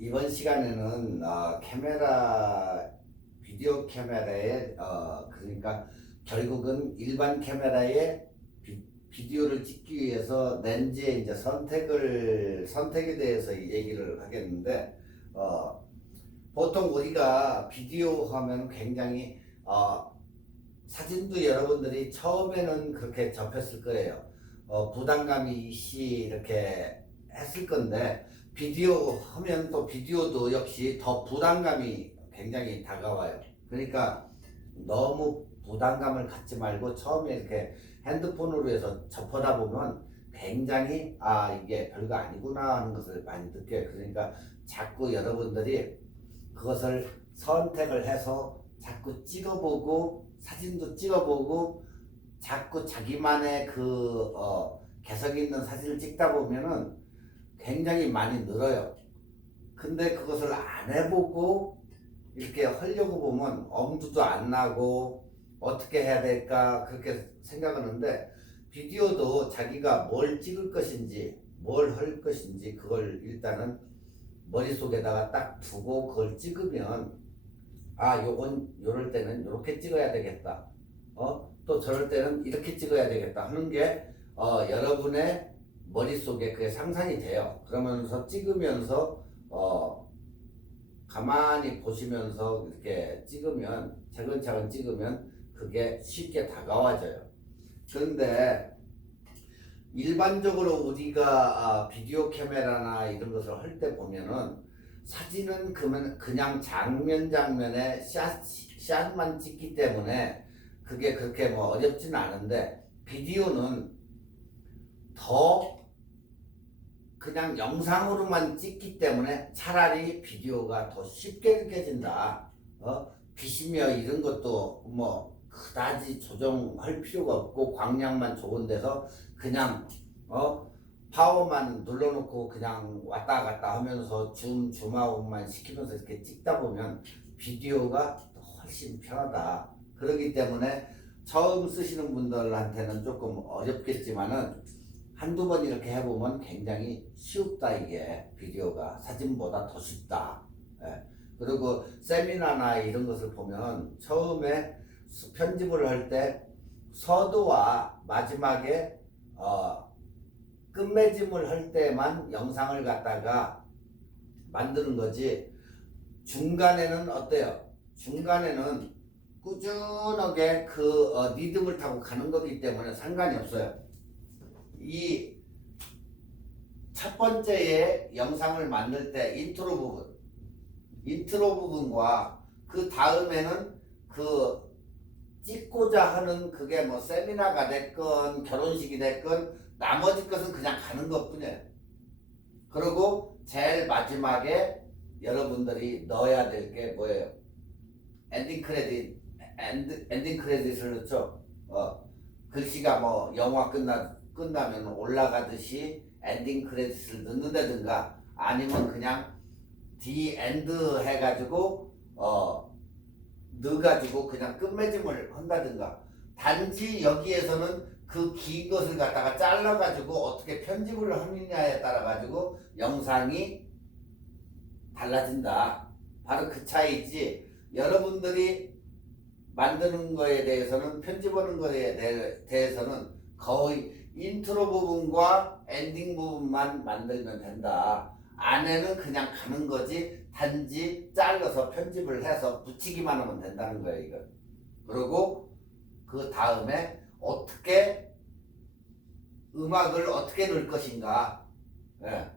이번 시간에는 비디오 카메라에 그러니까 결국은 일반 카메라에 비디오를 찍기 위해서 렌즈의 이제 선택에 대해서 얘기를 하겠는데, 보통 우리가 비디오 하면 굉장히 사진도 여러분들이 처음에는 그렇게 접했을 거예요. 부담감이 이렇게 했을 건데, 비디오 하면 또 비디오도 역시 더 부담감이 굉장히 다가와요. 그러니까 너무 부담감을 갖지 말고 처음에 이렇게 핸드폰으로 해서 접하다 보면 굉장히 이게 별거 아니구나 하는 것을 많이 느껴요. 그러니까 자꾸 여러분들이 그것을 선택을 해서 자꾸 찍어보고 사진도 찍어보고 자꾸 자기만의 개성 있는 사진을 찍다 보면은 굉장히 많이 늘어요. 근데 그것을 안 해보고 이렇게 하려고 보면 엄두도 안 나고 어떻게 해야 될까 그렇게 생각하는데, 비디오도 자기가 뭘 찍을 것인지 뭘 할 것인지 그걸 일단은 머릿속에다가 딱 두고 그걸 찍으면 요럴 때는 요렇게 찍어야 되겠다, 또 저럴 때는 이렇게 찍어야 되겠다 하는 게 여러분의 머릿속에 그게 상상이 돼요. 그러면서 찍으면서 가만히 보시면서 이렇게 찍으면 차근차근 찍으면 그게 쉽게 다가와져요. 그런데 일반적으로 우리가 비디오 카메라나 이런 것을 할 때 보면은 사진은 그냥 장면에 샷만 찍기 때문에 그게 그렇게 뭐 어렵지는 않은데, 비디오는 더 그냥 영상으로만 찍기 때문에 차라리 비디오가 더 쉽게 느껴진다. 빛이며 이런 것도 뭐 그다지 조정할 필요가 없고 광량만 좋은 데서 그냥 파워만 눌러놓고 그냥 왔다 갔다 하면서 줌아웃만 시키면서 이렇게 찍다 보면 비디오가 훨씬 편하다. 그렇기 때문에 처음 쓰시는 분들한테는 조금 어렵겠지만은 한두 번 이렇게 해보면 굉장히 쉽다. 이게 비디오가 사진보다 더 쉽다. 예. 그리고 세미나나 이런 것을 보면 처음에 편집을 할 때 서두와 마지막에 끝맺음을 할 때만 영상을 갖다가 만드는 거지, 중간에는 어때요? 중간에는 꾸준하게 리듬을 타고 가는 거기 때문에 상관이 없어요. 이 첫 번째의 영상을 만들 때 인트로 부분과 그 다음에는 찍고자 하는 그게 뭐 세미나가 됐건 결혼식이 됐건 나머지 것은 그냥 가는 것 뿐이에요. 그리고 제일 마지막에 여러분들이 넣어야 될 게 뭐예요? 엔딩 크레딧을 넣죠. 글씨가 뭐 영화 끝나면 올라가듯이 엔딩 크레딧을 넣는다든가, 아니면 그냥 디 엔드 해가지고 넣어가지고 그냥 끝맺음을 한다든가, 단지 여기에서는 그 긴 것을 갖다가 잘라가지고 어떻게 편집을 하느냐에 따라 가지고 영상이 달라진다. 바로 그 차이지, 여러분들이 만드는 거에 대해서는, 편집하는 거에 대해서는 거의 인트로 부분과 엔딩 부분만 만들면 된다. 안에는 그냥 가는 거지, 단지 잘라서 편집을 해서 붙이기만 하면 된다는 거예요, 이거. 그리고 그 다음에 음악을 어떻게 넣을 것인가, 예.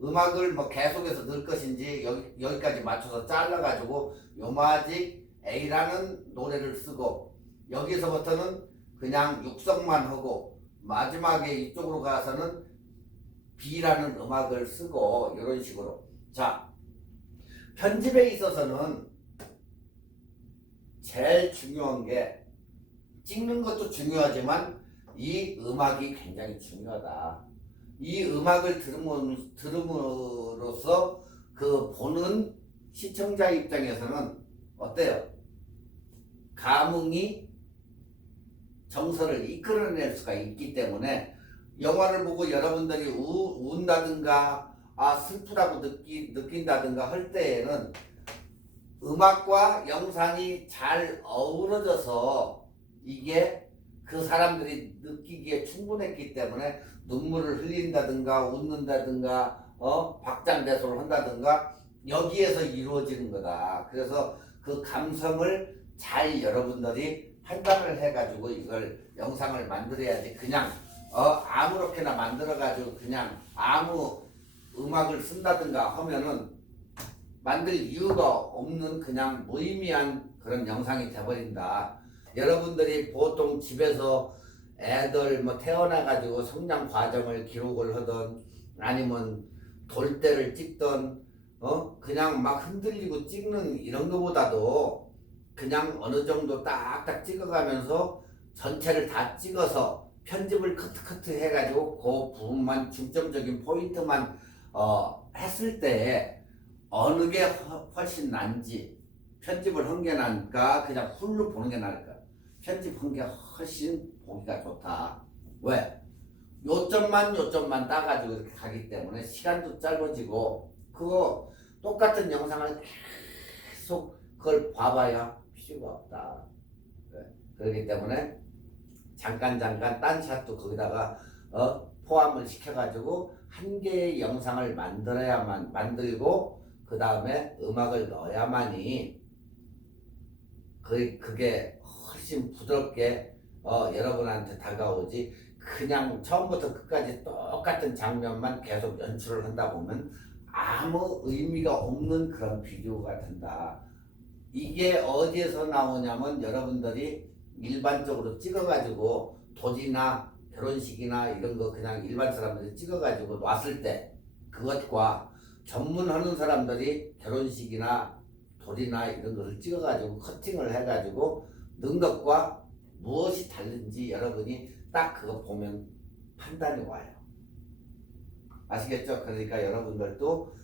음악을 뭐 계속해서 넣을 것인지 여기까지 맞춰서 잘라가지고 요마직 A라는 노래를 쓰고 여기서부터는 그냥 육성만 하고 마지막에 이쪽으로 가서는 B라는 음악을 쓰고 이런 식으로. 자, 편집에 있어서는 제일 중요한 게, 찍는 것도 중요하지만 이 음악이 굉장히 중요하다. 이 음악을 들음으로써 보는 시청자 입장에서는 어때요? 감흥이 정서를 이끌어낼 수가 있기 때문에 영화를 보고 여러분들이 운다든가 슬프다고 느낀다든가 할 때에는 음악과 영상이 잘 어우러져서 이게 그 사람들이 느끼기에 충분했기 때문에 눈물을 흘린다든가 웃는다든가 박장대소를 한다든가 여기에서 이루어지는 거다. 그래서 그 감성을 잘 여러분들이 판단을 해가지고 이걸 영상을 만들어야지 그냥 아무렇게나 만들어가지고 그냥 아무 음악을 쓴다든가 하면은 만들 이유가 없는 그냥 무의미한 그런 영상이 돼버린다. 여러분들이 보통 집에서 애들 태어나가지고 성장 과정을 기록을 하던 아니면 돌대를 찍던 그냥 막 흔들리고 찍는 이런 거보다도 그냥 어느 정도 딱딱 찍어가면서 전체를 다 찍어서 편집을 커트 해가지고 그 부분만 중점적인 포인트만 했을 때 어느 게 훨씬 난지 편집을 한 게 나을까 그냥 훌로 보는 게 나을까 편집한 게 훨씬 보기가 좋다. 왜? 요점만 따가지고 이렇게 가기 때문에 시간도 짧아지고 그거 똑같은 영상을 계속 그걸 봐봐야 필요가 없다. 그렇기 때문에 잠깐 딴샷도 거기다가 포함을 시켜가지고 한 개의 영상을 만들고 그 다음에 음악을 넣어야만이 그게 훨씬 부드럽게 여러분한테 다가오지 그냥 처음부터 끝까지 똑같은 장면만 계속 연출을 한다 보면 아무 의미가 없는 그런 비디오가 된다. 이게 어디에서 나오냐면 여러분들이 일반적으로 찍어가지고 돌이나 결혼식이나 이런 거 그냥 일반 사람들이 찍어가지고 놨을 때 그것과 전문하는 사람들이 결혼식이나 돌이나 이런 것을 찍어가지고 커팅을 해가지고 넣은 것과 무엇이 다른지 여러분이 딱 그거 보면 판단이 와요. 아시겠죠? 그러니까 여러분들도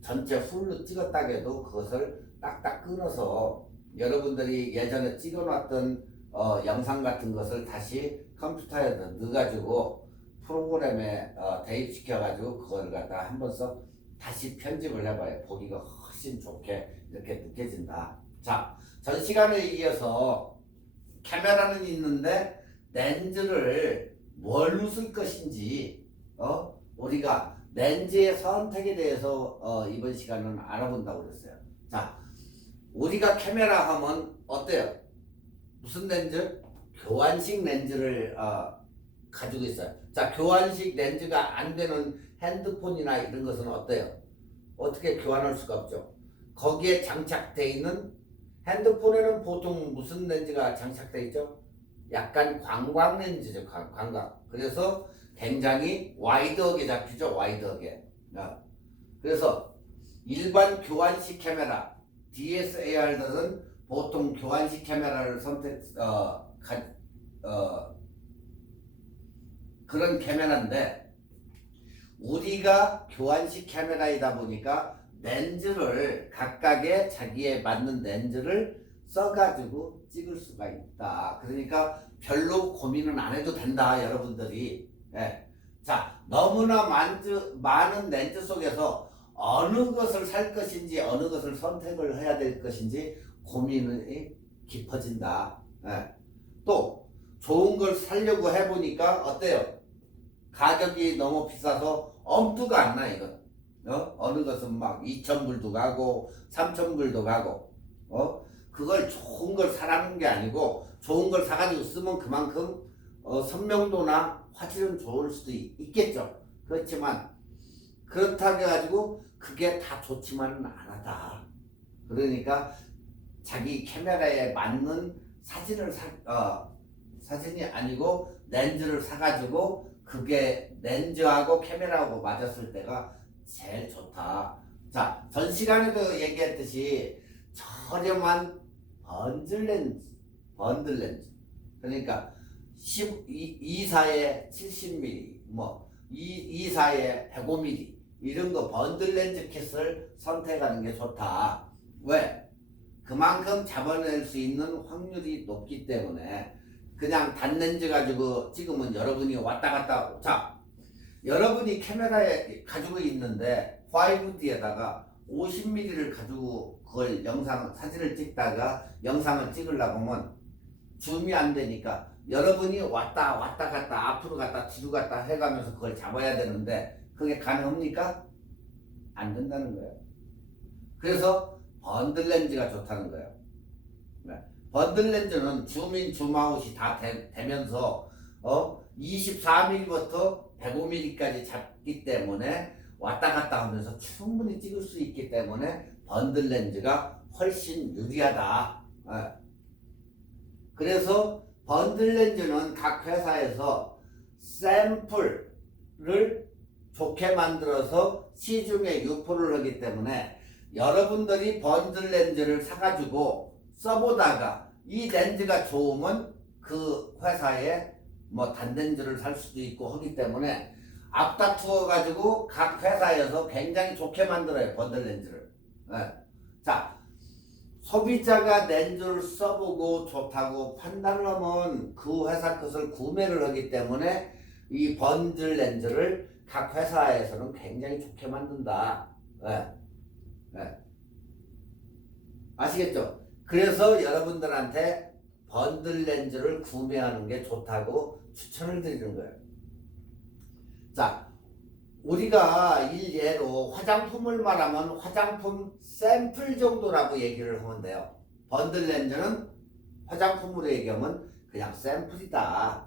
전체 풀로 찍었다 해도 그것을 딱딱 끊어서 여러분들이 예전에 찍어놨던 영상 같은 것을 다시 컴퓨터에 넣어가지고 프로그램에 대입시켜가지고 그걸 갖다 한번 써 다시 편집을 해봐요. 보기가 훨씬 좋게 이렇게 느껴진다. 자, 전 시간에 이어서 카메라는 있는데 렌즈를 뭘로 쓸 것인지 우리가 렌즈의 선택에 대해서 이번 시간은 알아본다고 그랬어요. 자, 우리가 카메라 하면 어때요? 무슨 렌즈? 교환식 렌즈를 가지고 있어요. 자, 교환식 렌즈가 안 되는 핸드폰이나 이런 것은 어때요? 어떻게 교환할 수가 없죠. 거기에 장착되어 있는 핸드폰에는 보통 무슨 렌즈가 장착되어 있죠? 약간 광각 렌즈죠. 광각. 그래서 굉장히 와이드하게 잡히죠. 와이드하게. 그래서 일반 교환식 카메라 DSLR들은 보통 교환식 카메라를 그런 카메라인데 우리가 교환식 카메라이다 보니까 렌즈를 각각의 자기에 맞는 렌즈를 써가지고 찍을 수가 있다. 그러니까 별로 고민은 안 해도 된다, 여러분들이. 자, 너무나 많은 렌즈 속에서 어느 것을 살 것인지 어느 것을 선택을 해야 될 것인지 고민이 깊어진다. 또 좋은 걸 사려고 해보니까 어때요? 가격이 너무 비싸서 엄두가 안 나, 이건. 어느 것은 막 2,000불도 가고 3,000불도 가고 그걸 좋은 걸 사라는 게 아니고 좋은 걸 사가지고 쓰면 그만큼 선명도나 화질은 좋을 수도 있겠죠. 그렇지만 그렇다고 해가지고 그게 다 좋지만은 않았다. 그러니까 자기 카메라에 맞는 사진이 아니고 렌즈를 사가지고 그게 렌즈하고 카메라하고 맞았을 때가 제일 좋다. 자, 전 시간에도 얘기했듯이 저렴한 번들 렌즈. 그러니까 24에 70mm, 24에 105mm 이런 거 번들 렌즈 킷을 선택하는 게 좋다. 왜? 그만큼 잡아낼 수 있는 확률이 높기 때문에 그냥 단렌즈 가지고 찍으면 여러분이 왔다 갔다 자, 여러분이 카메라에 가지고 있는데 5D에다가 50mm를 가지고 그걸 사진을 찍다가 영상을 찍으려고 하면 줌이 안 되니까 여러분이 왔다 갔다 앞으로 갔다 뒤로 갔다 해가면서 그걸 잡아야 되는데 그게 가능합니까? 안 된다는 거예요. 그래서 번들 렌즈가 좋다는 거예요. 번들 렌즈는 줌인 줌아웃이 다 되면서 24mm부터 105mm까지 잡기 때문에 왔다 갔다 하면서 충분히 찍을 수 있기 때문에 번들 렌즈가 훨씬 유리하다. 그래서 번들 렌즈는 각 회사에서 샘플을 좋게 만들어서 시중에 유포를 하기 때문에 여러분들이 번들 렌즈를 사가지고 써보다가 이 렌즈가 좋으면 그 회사에 뭐 단렌즈를 살 수도 있고 하기 때문에 앞다투어 가지고 각 회사에서 굉장히 좋게 만들어요, 번들 렌즈를. 자, 소비자가 렌즈를 써보고 좋다고 판단을 하면 그 회사 것을 구매를 하기 때문에 이 번들 렌즈를 각 회사에서는 굉장히 좋게 만든다. 아시겠죠? 그래서 여러분들한테 번들 렌즈를 구매하는 게 좋다고 추천을 드리는 거예요. 자, 우리가 일례로 화장품을 말하면 화장품 샘플 정도라고 얘기를 하면 돼요. 번들 렌즈는 화장품으로 얘기하면 그냥 샘플이다.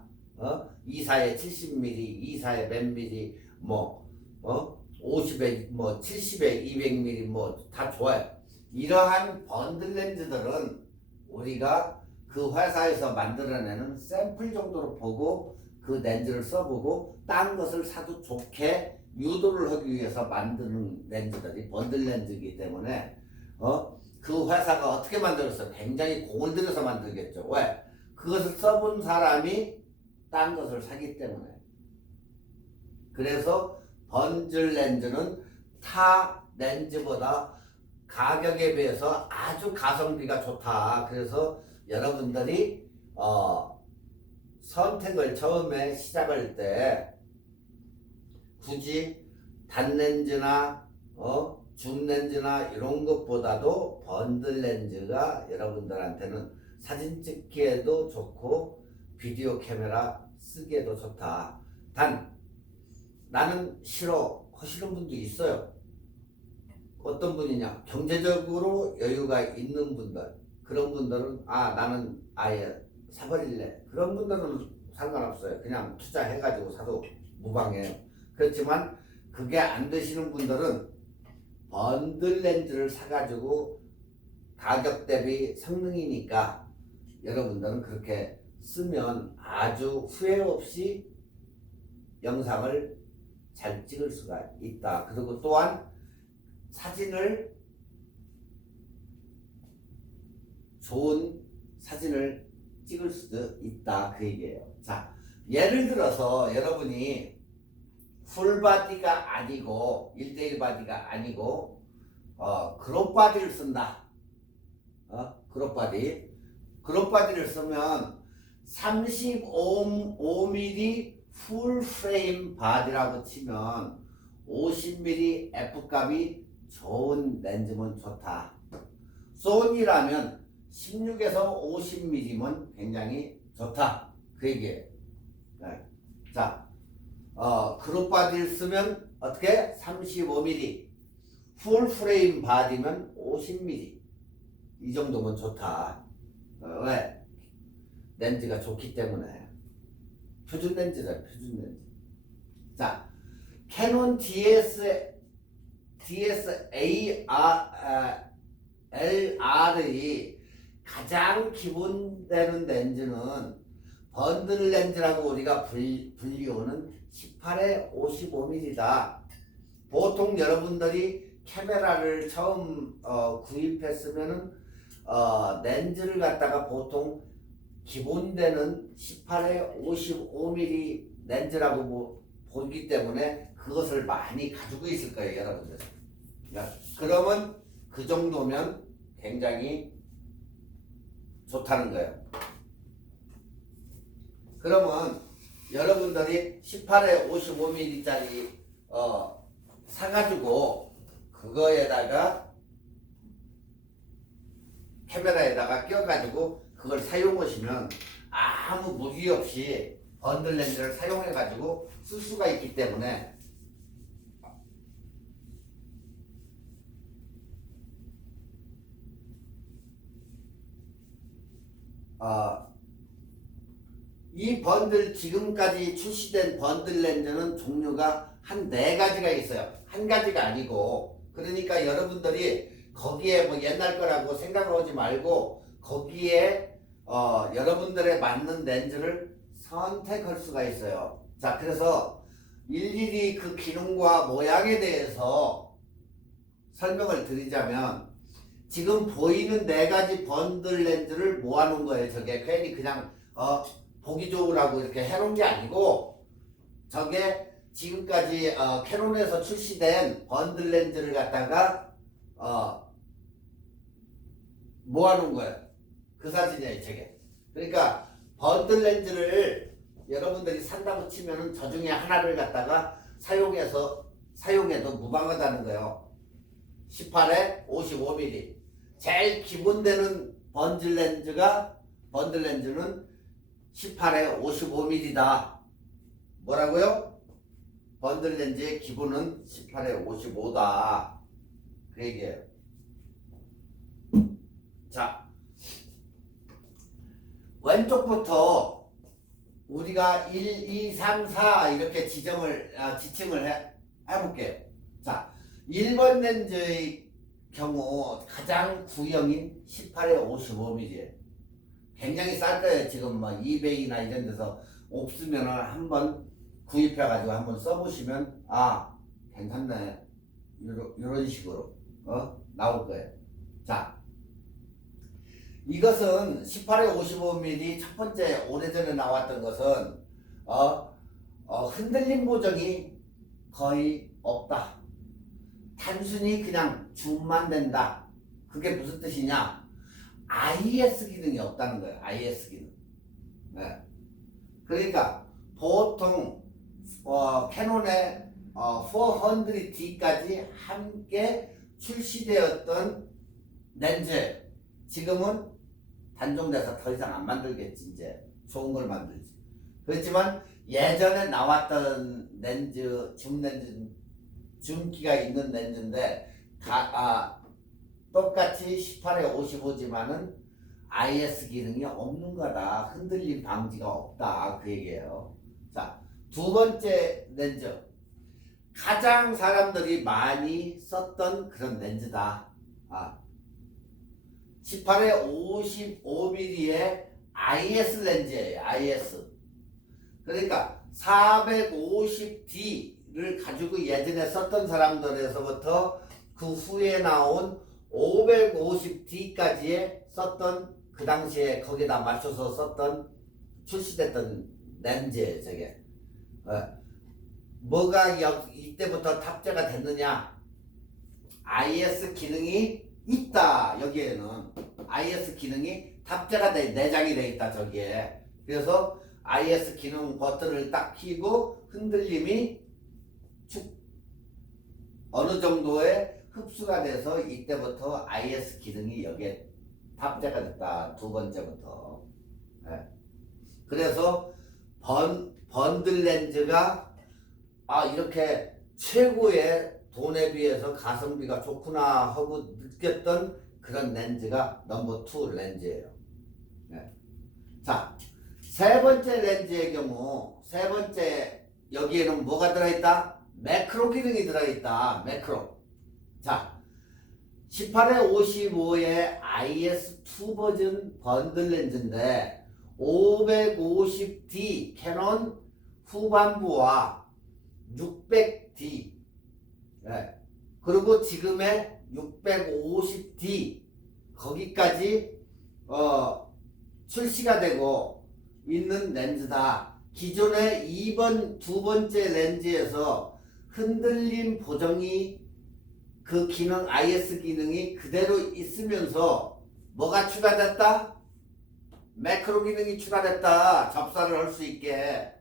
이사에 70mm, 이사에 몇 mm, 50에 70에 200mm 다 좋아요. 이러한 번들 렌즈들은 우리가 그 회사에서 만들어내는 샘플 정도로 보고 그 렌즈를 써보고 딴 것을 사도 좋게 유도를 하기 위해서 만드는 렌즈들이 번들 렌즈이기 때문에 그 회사가 어떻게 만들었어요? 굉장히 공을 들여서 만들겠죠. 왜? 그것을 써본 사람이 딴 것을 사기 때문에. 그래서 번들 렌즈는 타 렌즈보다 가격에 비해서 아주 가성비가 좋다. 그래서 여러분들이 선택을 처음에 시작할 때 굳이 단렌즈나 줌렌즈나 이런 것보다도 번들 렌즈가 여러분들한테는 사진 찍기에도 좋고 비디오 카메라 쓰기에도 좋다. 단 나는 싫어 하시는 분도 있어요. 어떤 분이냐? 경제적으로 여유가 있는 분들, 그런 분들은 나는 아예 사버릴래. 그런 분들은 상관없어요. 그냥 투자해가지고 사도 무방해요. 그렇지만 그게 안 되시는 분들은 번들 렌즈를 사가지고 가격 대비 성능이니까 여러분들은 그렇게 쓰면 아주 후회 없이 영상을 잘 찍을 수가 있다. 그리고 또한 사진을 좋은 사진을 찍을 수도 있다. 그 얘기예요. 자, 예를 들어서 여러분이 풀바디가 아니고 1대1 바디가 아니고 그룹 바디를 쓴다. 그룹 바디를 쓰면 35mm 풀 프레임 바디라고 치면 50mm F값이 좋은 렌즈면 좋다. 소니라면 16에서 50mm면 굉장히 좋다. 그 얘기예요. 자, 그룹 바디를 쓰면 어떻게? 35mm. 풀 프레임 바디면 50mm. 이 정도면 좋다. 왜? 렌즈가 좋기 때문에. 표준 렌즈다, 표준 렌즈. 자, 캐논 DSLR이 가장 기본되는 렌즈는 번들 렌즈라고 우리가 불리우는 18에 55mm다. 보통 여러분들이 카메라를 처음 구입했으면은 렌즈를 갖다가 보통 기본되는 18에 55mm 렌즈라고 보기 때문에 그것을 많이 가지고 있을 거예요, 여러분들. 그러면 그 정도면 굉장히 좋다는 거예요. 그러면 여러분들이 18에 55mm짜리 사가지고 그거에다가 카메라에다가 껴가지고 그걸 사용하시면 아무 무리 없이 번들 렌즈를 사용해가지고 쓸 수가 있기 때문에 이 번들 지금까지 출시된 번들 렌즈는 종류가 한 4가지가 있어요. 한 가지가 아니고 그러니까 여러분들이 거기에 뭐 옛날 거라고 생각을 하지 말고 거기에 여러분들의 맞는 렌즈를 선택할 수가 있어요. 자, 그래서 일일이 그 기능과 모양에 대해서 설명을 드리자면 지금 보이는 4가지 번들 렌즈를 모아놓은 거예요. 저게 괜히 그냥 보기 좋으라고 이렇게 해놓은 게 아니고 저게 지금까지 캐논에서 출시된 번들 렌즈를 갖다가 모아놓은 거예요. 그 사진이에요, 저게. 그러니까 번들 렌즈를 여러분들이 산다고 치면은 저 중에 하나를 갖다가 사용해도 무방하다는 거예요. 18에 55mm. 제일 기본되는 번들 렌즈는 18에 55mm다. 뭐라고요? 번들 렌즈의 기본은 18에 55다. 그 얘기예요. 자, 왼쪽부터 우리가 1, 2, 3, 4 이렇게 지칭을 해볼게요. 자, 1번 렌즈의 경우 가장 구형인 18에 55mm예요. 굉장히 쌀 거예요. 지금 뭐 이베이나 이런 데서 없으면 한번 구입해가지고 한번 써보시면 괜찮네. 이런 식으로 나올 거예요. 자, 이것은 18에 55mm 첫 번째 오래전에 나왔던 것은 흔들림 보정이 거의 없다. 단순히 그냥 줌만 된다. 그게 무슨 뜻이냐? IS 기능이 없다는 거예요. IS 기능. 네. 그러니까 보통 캐논의 400D까지 함께 출시되었던 렌즈 지금은 단종돼서 더 이상 안 만들겠지. 이제 좋은 걸 만들지. 그렇지만 예전에 나왔던 렌즈 줌기가 있는 렌즈인데 똑같이 18에 55지만은 IS 기능이 없는 거다. 흔들림 방지가 없다. 그 얘기예요. 자, 두 번째 렌즈. 가장 사람들이 많이 썼던 그런 렌즈다. 18에 55mm의 IS 렌즈예요. IS. 그러니까 450D를 가지고 예전에 썼던 사람들에서부터 그 후에 나온 550D까지의 썼던 그 당시에 거기다 맞춰서 썼던 출시됐던 렌즈예요. 저게 뭐가 이때부터 탑재가 됐느냐? IS 기능이 있다. 여기에는 IS 기능이 탑재가 내장이 돼 있다. 저기에. 그래서 IS 기능 버튼을 딱 키고 흔들림이 어느 정도의 흡수가 돼서 이때부터 IS 기능이 여기에 탑재가 됐다. 두 번째부터. 네. 그래서 번들 렌즈가 이렇게 최고의 돈에 비해서 가성비가 좋구나 하고 느꼈던 그런 렌즈가 넘버 2 렌즈예요. 네. 자, 세 번째 렌즈의 경우 여기에는 뭐가 들어있다? 매크로 기능이 들어있다. 매크로. 자, 18에 55의 IS2 버전 번들 렌즈인데 550D 캐논 후반부와 600D 그리고 지금의 650D 거기까지 출시가 되고 있는 렌즈다. 기존의 두 번째 렌즈에서 흔들림 보정이 그 기능 IS 기능이 그대로 있으면서 뭐가 추가됐다? 매크로 기능이 추가됐다. 접사를 할 수 있게.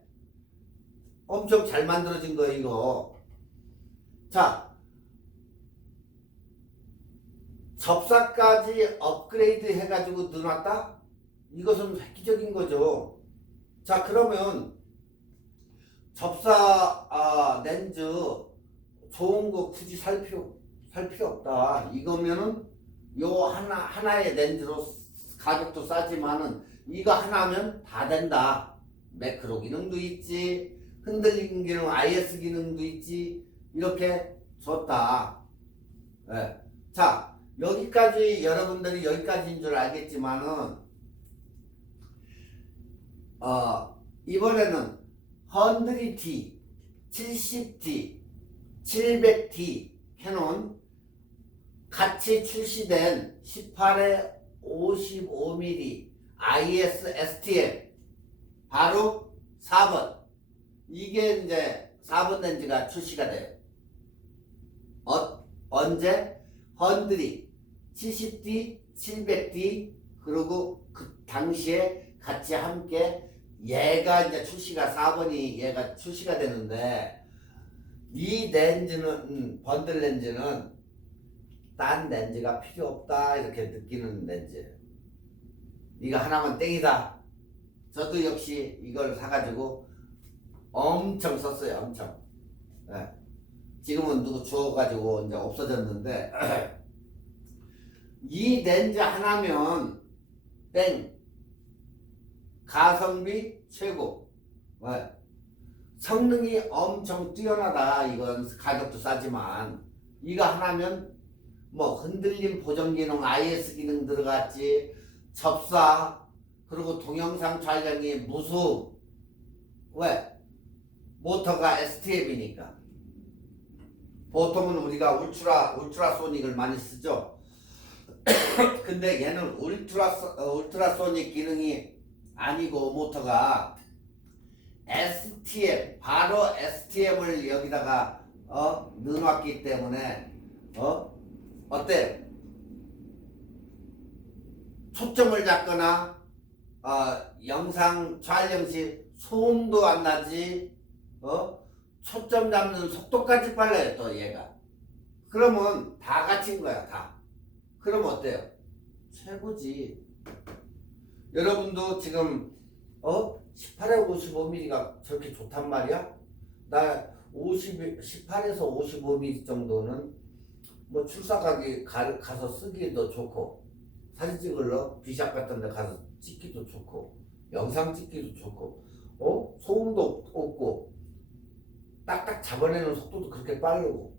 엄청 잘 만들어진 거 이거. 자, 접사까지 업그레이드 해가지고 넣어놨다? 이것은 획기적인 거죠. 자, 그러면 접사 렌즈 좋은 거 굳이 살 필요 없다. 이거면은 요 하나의 렌즈로 가격도 싸지만은 이거 하나면 다 된다. 매크로 기능도 있지, 흔들리는 기능, IS 기능도 있지. 이렇게 줬다. 네. 자, 여기까지 여러분들이 여기까지인 줄 알겠지만은 이번에는 100D, 70D, 700D 캐논 같이 출시된 18에 55mm IS STM 바로 4번, 이게 이제 4번 렌즈가 출시가 돼요. 언제? 100D, 70D, 700D, 그리고 그 당시에 같이 함께 얘가 이제 출시가 4번이 얘가 출시가 되는데, 이 렌즈는 번들 렌즈는 딴 렌즈가 필요 없다 이렇게 느끼는 렌즈. 이거 하나만 땡이다. 저도 역시 이걸 사가지고 엄청 썼어요. 엄청. 네. 지금은 누구 주워가지고 이제 없어졌는데 이 렌즈 하나면 땡. 가성비 최고. 네. 성능이 엄청 뛰어나다. 이건 가격도 싸지만 이거 하나면 뭐 흔들림 보정 기능, IS 기능 들어갔지, 접사, 그리고 동영상 촬영이 무수. 왜? 모터가 STM이니까. 보통은 우리가 울트라소닉을 많이 쓰죠. 근데 얘는 울트라소닉 기능이 아니고 모터가 STM, 바로 STM을 여기다가 넣어놨기 때문에 어때? 초점을 잡거나 영상 촬영 시 소음도 안 나지, 초점 잡는 속도까지 빨라요 또 얘가. 그러면 다 갖춘 거야 다. 그러면 어때요? 최고지. 여러분도 지금 18에 55mm가 저렇게 좋단 말이야? 나 18에서 55mm 정도는 뭐 출사각이 가서 쓰기도 좋고, 사진 찍으러 비샵 같은 데 가서 찍기도 좋고, 영상 찍기도 좋고, 소음도 없고, 딱딱 잡아내는 속도도 그렇게 빠르고,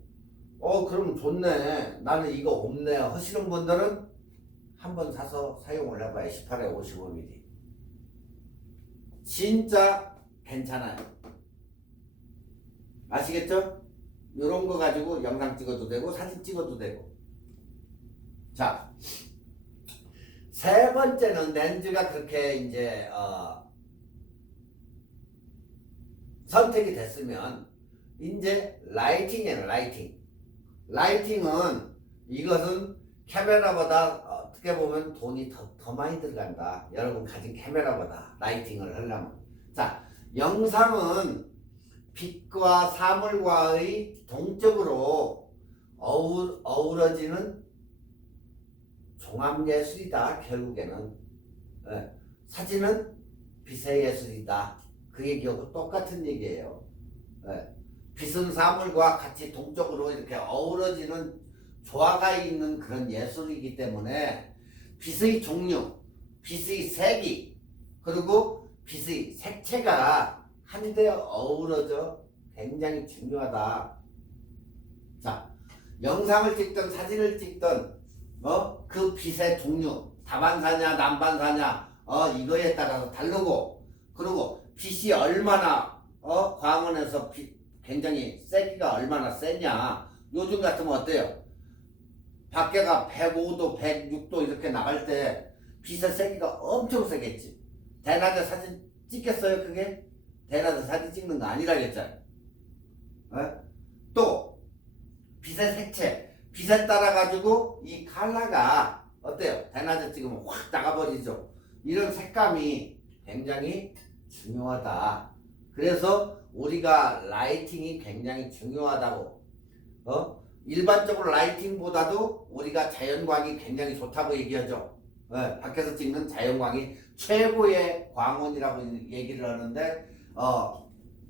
그럼 좋네. 나는 이거 없네 하시는 분들은 한번 사서 사용을 해봐요. 18에 55mm. 진짜 괜찮아요. 아시겠죠? 이런 거 가지고 영상 찍어도 되고 사진 찍어도 되고. 자, 세 번째는 렌즈가 그렇게 이제 선택이 됐으면 이제 라이팅이에요. 라이팅은 이것은 카메라보다 어떻게 보면 돈이 더 많이 들어간다. 여러분 가진 카메라보다 라이팅을 하려면. 자, 영상은 빛과 사물과의 동적으로 어우러지는 종합예술이다. 결국에는. 사진은 빛의 예술이다. 그 얘기하고 똑같은 얘기예요. 빛은 사물과 같이 동적으로 이렇게 어우러지는 조화가 있는 그런 예술이기 때문에 빛의 종류, 빛의 색이, 그리고 빛의 색채가 한데 어우러져 굉장히 중요하다. 자, 영상을 찍든 사진을 찍든 그 빛의 종류, 다반사냐 난반사냐 이거에 따라서 다르고, 그리고 빛이 얼마나 광원에서 굉장히 세기가 얼마나 세냐. 요즘 같으면 어때요? 밖에가 105도, 106도 이렇게 나갈 때 빛의 세기가 엄청 세겠지. 대낮에 사진 찍겠어요? 그게? 대낮에 사진 찍는 거 아니라겠잖아요. 또 빛의 색채, 빛에 따라 가지고 이 컬러가 어때요? 대낮에 찍으면 확 나가버리죠. 이런 색감이 굉장히 중요하다. 그래서 우리가 라이팅이 굉장히 중요하다고. 일반적으로 라이팅보다도 우리가 자연광이 굉장히 좋다고 얘기하죠. 밖에서 찍는 자연광이 최고의 광원이라고 얘기를 하는데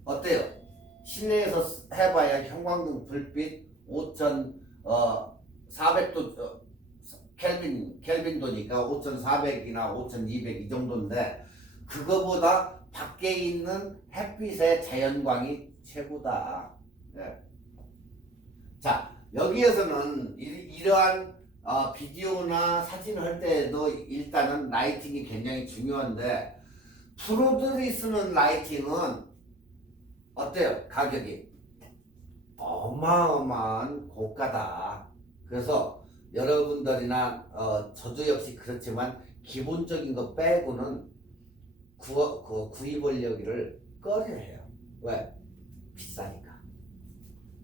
어때요? 실내에서 해봐야 형광등 불빛 5,400도 켈빈도니까 5,400이나 5,200 이 정도인데 그거보다 밖에 있는 햇빛의 자연광이 최고다. 네. 자, 여기에서는 이러한 비디오나 사진을 할 때에도 일단은 라이팅이 굉장히 중요한데 프로들이 쓰는 라이팅은 어때요? 가격이 어마어마한 고가다. 그래서 여러분들이나 저도 역시 그렇지만 기본적인 거 빼고는 구입하려기를 꺼려해요. 왜? 비싸니까.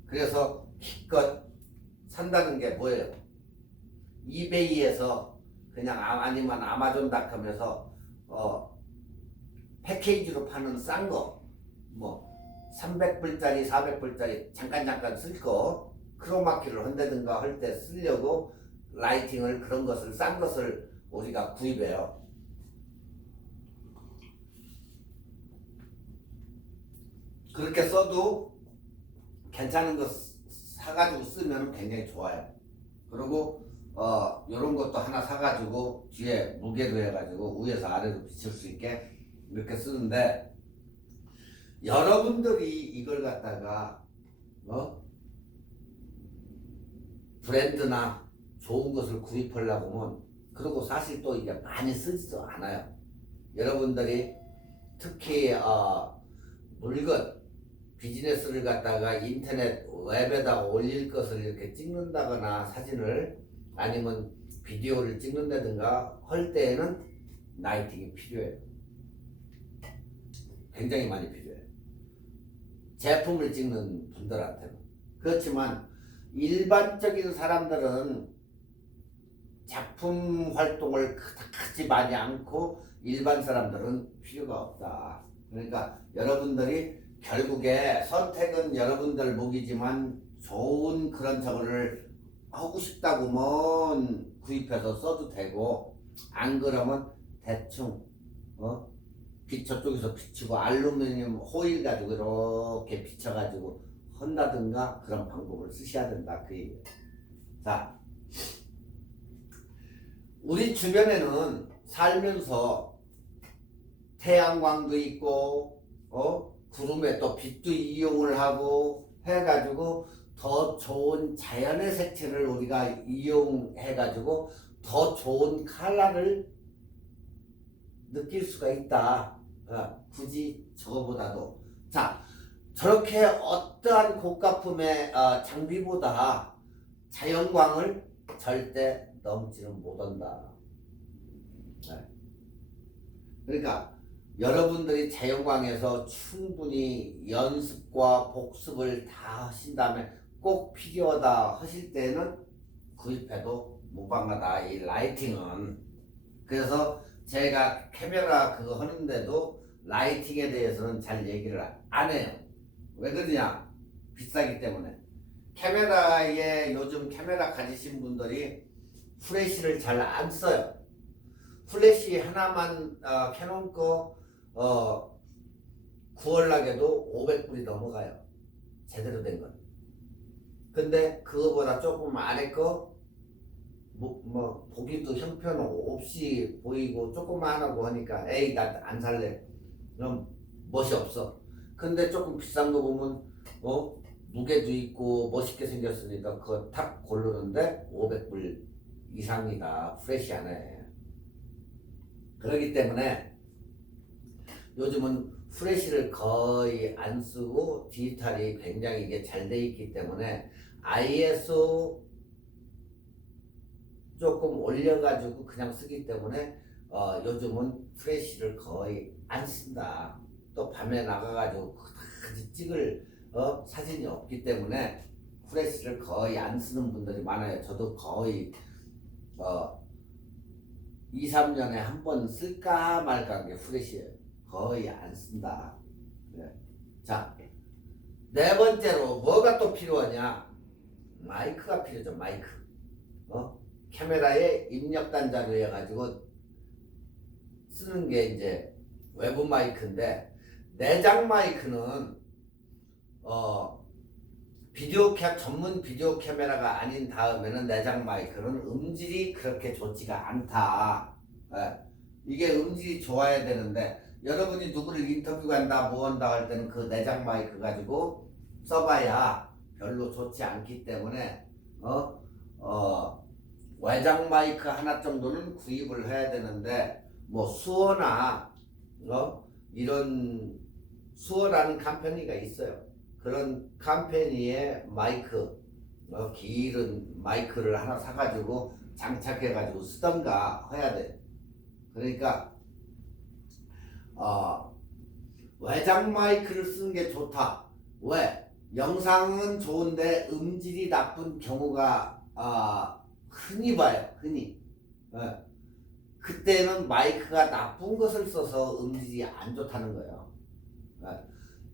그래서 기껏 산다는 게 뭐예요? 이베이에서 그냥 아니면 아마존닷컴에서 패키지로 파는 싼 거, 뭐 300불짜리 400불짜리 잠깐 쓸 거 크로마키를 한다든가 할 때 쓰려고 라이팅을 그런 것을 싼 것을 우리가 구입해요. 그렇게 써도 괜찮은 거 사가지고 쓰면 굉장히 좋아요. 그리고 요런 것도 하나 사가지고 뒤에 무게도 해가지고 위에서 아래로 비칠 수 있게 이렇게 쓰는데 여러분들이 이걸 갖다가 브랜드나 좋은 것을 구입하려고 하면 그리고 사실 또 이게 많이 쓰지도 않아요. 여러분들이 특히 물건 비즈니스를 갖다가 인터넷 웹에다 올릴 것을 이렇게 찍는다거나 사진을 아니면 비디오를 찍는다든가 할 때에는 라이팅이 필요해요. 굉장히 많이 필요해요. 제품을 찍는 분들한테는. 그렇지만 일반적인 사람들은 작품 활동을 그다지 많이 않고 일반 사람들은 필요가 없다. 그러니까 여러분들이 결국에 선택은 여러분들 몫이지만 좋은 그런 저거를 하고 싶다고면 구입해서 써도 되고 안 그러면 대충 빛 저쪽에서 비치고 알루미늄 호일 가지고 이렇게 비춰가지고 한다든가 그런 방법을 쓰셔야 된다 그 얘기예요. 자, 우리 주변에는 살면서 태양광도 있고 구름에 또 빛도 이용을 하고 해가지고 더 좋은 자연의 색채를 우리가 이용해가지고 더 좋은 컬러를 느낄 수가 있다. 굳이 저거보다도. 자, 저렇게 어떠한 고가품의 장비보다 자연광을 절대 넘지는 못한다. 그러니까 여러분들이 자연광에서 충분히 연습과 복습을 다 하신 다음에 꼭 필요하다 하실 때는 구입해도 무방하다 이 라이팅은. 그래서 제가 카메라 그거 하는데도 라이팅에 대해서는 잘 얘기를 안 해요. 왜 그러냐? 비싸기 때문에. 카메라에 요즘 카메라 가지신 분들이 플래시를 잘 안 써요. 플래시 하나만 캐논 거 구하려고 500불이 넘어가요. 제대로 된 건. 근데 그거보다 조금 아래 거 보기도 형편없이 보이고 조그만하고 하니까 에이 나 안 살래. 그럼 멋이 없어. 근데 조금 비싼 거 보면 무게도 있고 멋있게 생겼으니까 그거 탁 고르는데 500불 이상이다. 프레시 안에. 그렇기 때문에 요즘은 프레시를 거의 안 쓰고 디지털이 굉장히 이게 잘 돼 있기 때문에 ISO 조금 올려가지고 그냥 쓰기 때문에 요즘은 프레시를 거의 안 쓴다. 또 밤에 나가가지고 그다지 찍을 사진이 없기 때문에 프레시를 거의 안 쓰는 분들이 많아요. 저도 거의 2, 3년에 한 번 쓸까 말까 한 게 프레시예요. 거의 안 쓴다. 네. 자, 네 번째로 뭐가 또 필요하냐? 마이크가 필요죠. 마이크. 카메라에 입력 단자로 해가지고 쓰는 게 이제 외부 마이크인데, 내장 마이크는 전문 비디오 카메라가 아닌 다음에는 내장 마이크는 음질이 그렇게 좋지가 않다. 예. 이게 음질이 좋아야 되는데, 여러분이 누구를 인터뷰한다 뭐 한다 할 때는 그 내장 마이크 가지고 써봐야 별로 좋지 않기 때문에 외장 마이크 하나 정도는 구입을 해야 되는데, 뭐 수어나 이런 수어라는 컴퍼니가 있어요. 그런 컴퍼니의 마이크, 길은 마이크를 하나 사가지고 장착해가지고 쓰던가 해야 돼. 그러니까 외장 마이크를 쓰는 게 좋다. 왜? 영상은 좋은데 음질이 나쁜 경우가 흔히 봐요. 흔히. 그때는 마이크가 나쁜 것을 써서 음질이 안 좋다는 거예요.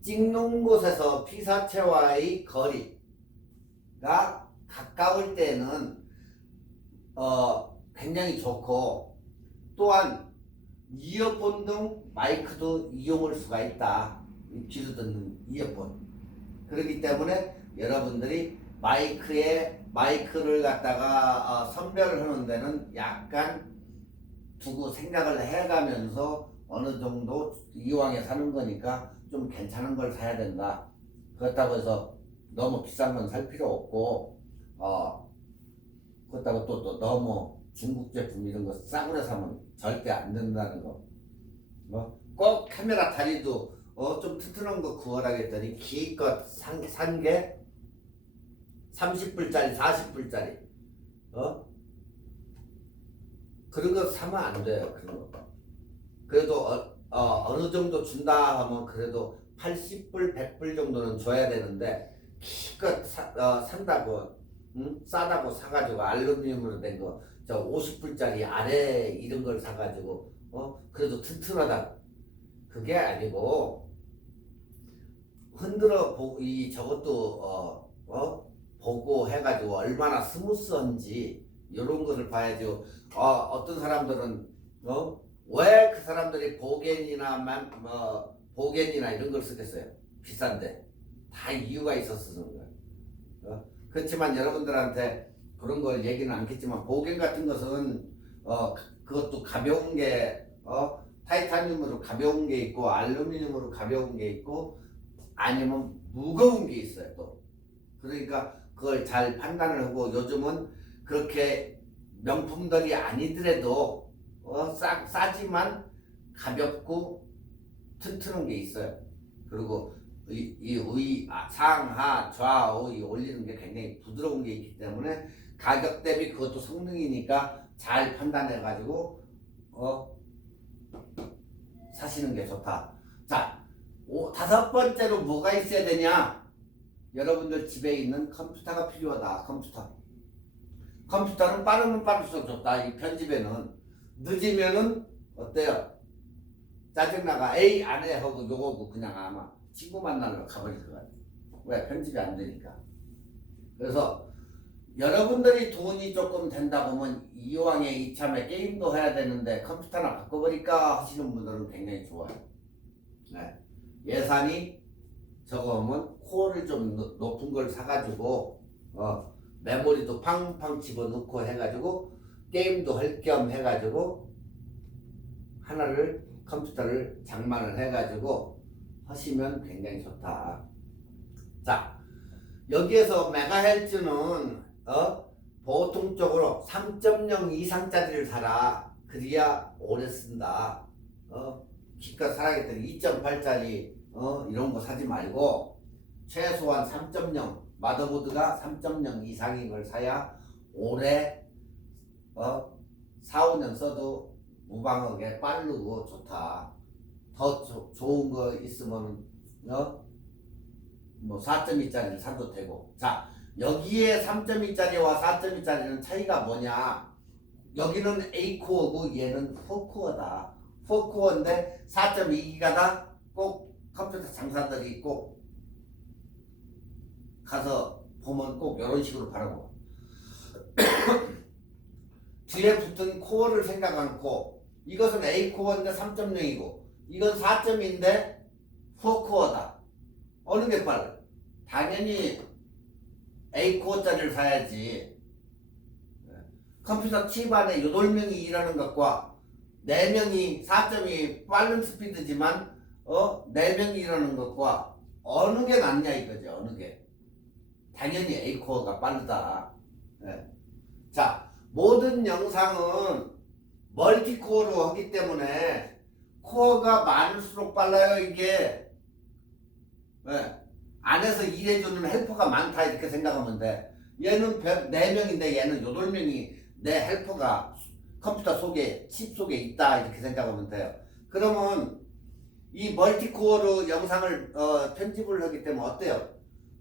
찍는 곳에서 피사체와의 거리가 가까울 때는 굉장히 좋고, 또한 이어폰 등 마이크도 이용할 수가 있다. 귀로 듣는 이어폰. 그렇기 때문에 여러분들이 마이크를 갖다가 선별을 하는 데는 약간 두고 생각을 해가면서 어느 정도 이왕에 사는 거니까 좀 괜찮은 걸 사야 된다. 그렇다고 해서 너무 비싼 건 살 필요 없고, 그렇다고 또 너무 중국 제품 이런 거 싸구려 사면 절대 안 된다는 거. 꼭 카메라 다리도 좀 튼튼한 거 구하라겠더니 기껏 산 게 30불짜리 40불짜리 그런 거 사면 안 돼요. 그런 거. 그래도 어느 정도 준다 하면 그래도 80불 100불 정도는 줘야 되는데, 기껏 산다고 싸다고 사가지고 알루미늄으로 된 거 저 50불짜리 아래 이런 걸 사가지고 그래도 튼튼하다, 그게 아니고 흔들어 저것도 보고 해가지고 얼마나 스무스한지 이런 거를 봐야지. 어떤 사람들은 왜 그 사람들이 보겐이나 이런 걸 쓰겠어요? 비싼데. 다 이유가 있어서 쓰는 거예요. 그렇지만 여러분들한테 그런 걸 얘기는 않겠지만, 보겐 같은 것은 그것도 가벼운 게 타이타늄으로 가벼운 게 있고 알루미늄으로 가벼운 게 있고 아니면 무거운 게 있어요 또. 그러니까 그걸 잘 판단을 하고, 요즘은 그렇게 명품들이 아니더라도 싸지만 가볍고 튼튼한 게 있어요. 그리고 상하 좌우 올리는 게 굉장히 부드러운 게 있기 때문에 가격 대비 그것도 성능이니까 잘 판단해 가지고 사시는 게 좋다. 자, 다섯 번째로 뭐가 있어야 되냐? 여러분들 집에 있는 컴퓨터가 필요하다. 컴퓨터는 빠르면 빠를수록 좋다. 이 편집에는 늦으면은 어때요? 짜증나가 에이 안 해 하고 요거고 그냥 아마 친구 만나러 가버릴 것 같아요. 왜? 편집이 안 되니까. 그래서 여러분들이 돈이 조금 된다 보면 이왕에 이참에 게임도 해야 되는데 컴퓨터나 바꿔버릴까 하시는 분들은 굉장히 좋아요. 네. 예산이 적으면 코어를 좀 높은 걸 사가지고 메모리도 팡팡 집어넣고 해가지고 게임도 할 겸 해가지고 컴퓨터를 장만을 해가지고 하시면 굉장히 좋다. 자, 여기에서 메가헬츠는 보통적으로 3.0 이상짜리를 사라. 그래야 오래 쓴다. 기껏 사라겠더니 2.8짜리 이런 거 사지 말고 최소한 3.0 마더보드가 3.0 이상인 걸 사야 오래 4, 5년 써도 무방하게 빠르고 좋다. 더 좋은 거 있으면 뭐 4.2짜리를 사도 되고. 자, 여기에 3.2짜리와 4.2짜리는 차이가 뭐냐? 여기는 A코어고 얘는 4코어다. 4코어인데 4.2기가다. 꼭 컴퓨터 장사들이 꼭 가서 보면 꼭 이런 식으로 바라고 뒤에 붙은 코어를 생각 않고 이것은 A 코어인데 3.0이고 이건 4점인데 4코어다. 어느 게 빨라? 당연히 A 코어짜리를 사야지. 컴퓨터 칩 안에 8명이 일하는 것과 4명이 4점이 빠른 스피드지만 4명이 일하는 것과 어느 게 낫냐 이거지. 어느 게. 당연히 A 코어가 빠르다. 네. 자, 모든 영상은 멀티 코어로 하기 때문에 코어가 많을수록 빨라요. 이게. 네. 안에서 일해주는 헬퍼가 많다 이렇게 생각하면 돼. 얘는 4명인데 얘는 8명이 내 헬퍼가 컴퓨터 속에 칩 속에 있다 이렇게 생각하면 돼요. 그러면 이 멀티코어로 영상을 편집을 하기 때문에 어때요?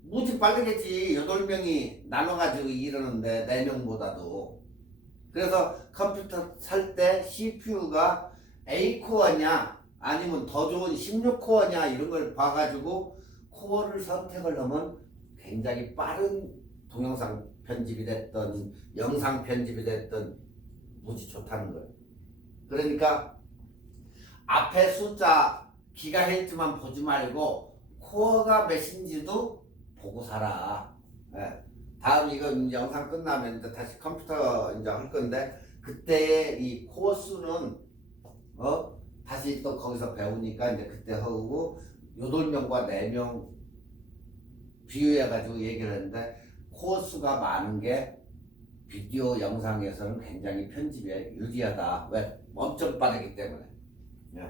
무지 빠르겠지. 8명이 나눠가지고 이러는데 4명보다도. 그래서 컴퓨터 살 때 CPU가 A코어냐 아니면 더 좋은 16코어냐 이런 걸 봐가지고 코어를 선택을 하면 굉장히 빠른 동영상 편집이 됐든 영상 편집이 됐든 무지 좋다는 거예요. 그러니까 앞에 숫자 기가헤르츠만 보지 말고 코어가 몇인지도 보고 살아. 네. 다음 이건 영상 끝나면 이제 다시 컴퓨터 이제 할 건데 그때의 이 코어 수는 다시 또 거기서 배우니까 이제 그때 하고 8명과 4명 비유해가지고 얘기를 했는데 코어 수가 많은 게 비디오 영상에서는 굉장히 편집에 유리하다. 왜? 엄청 빠르기 때문에. 네.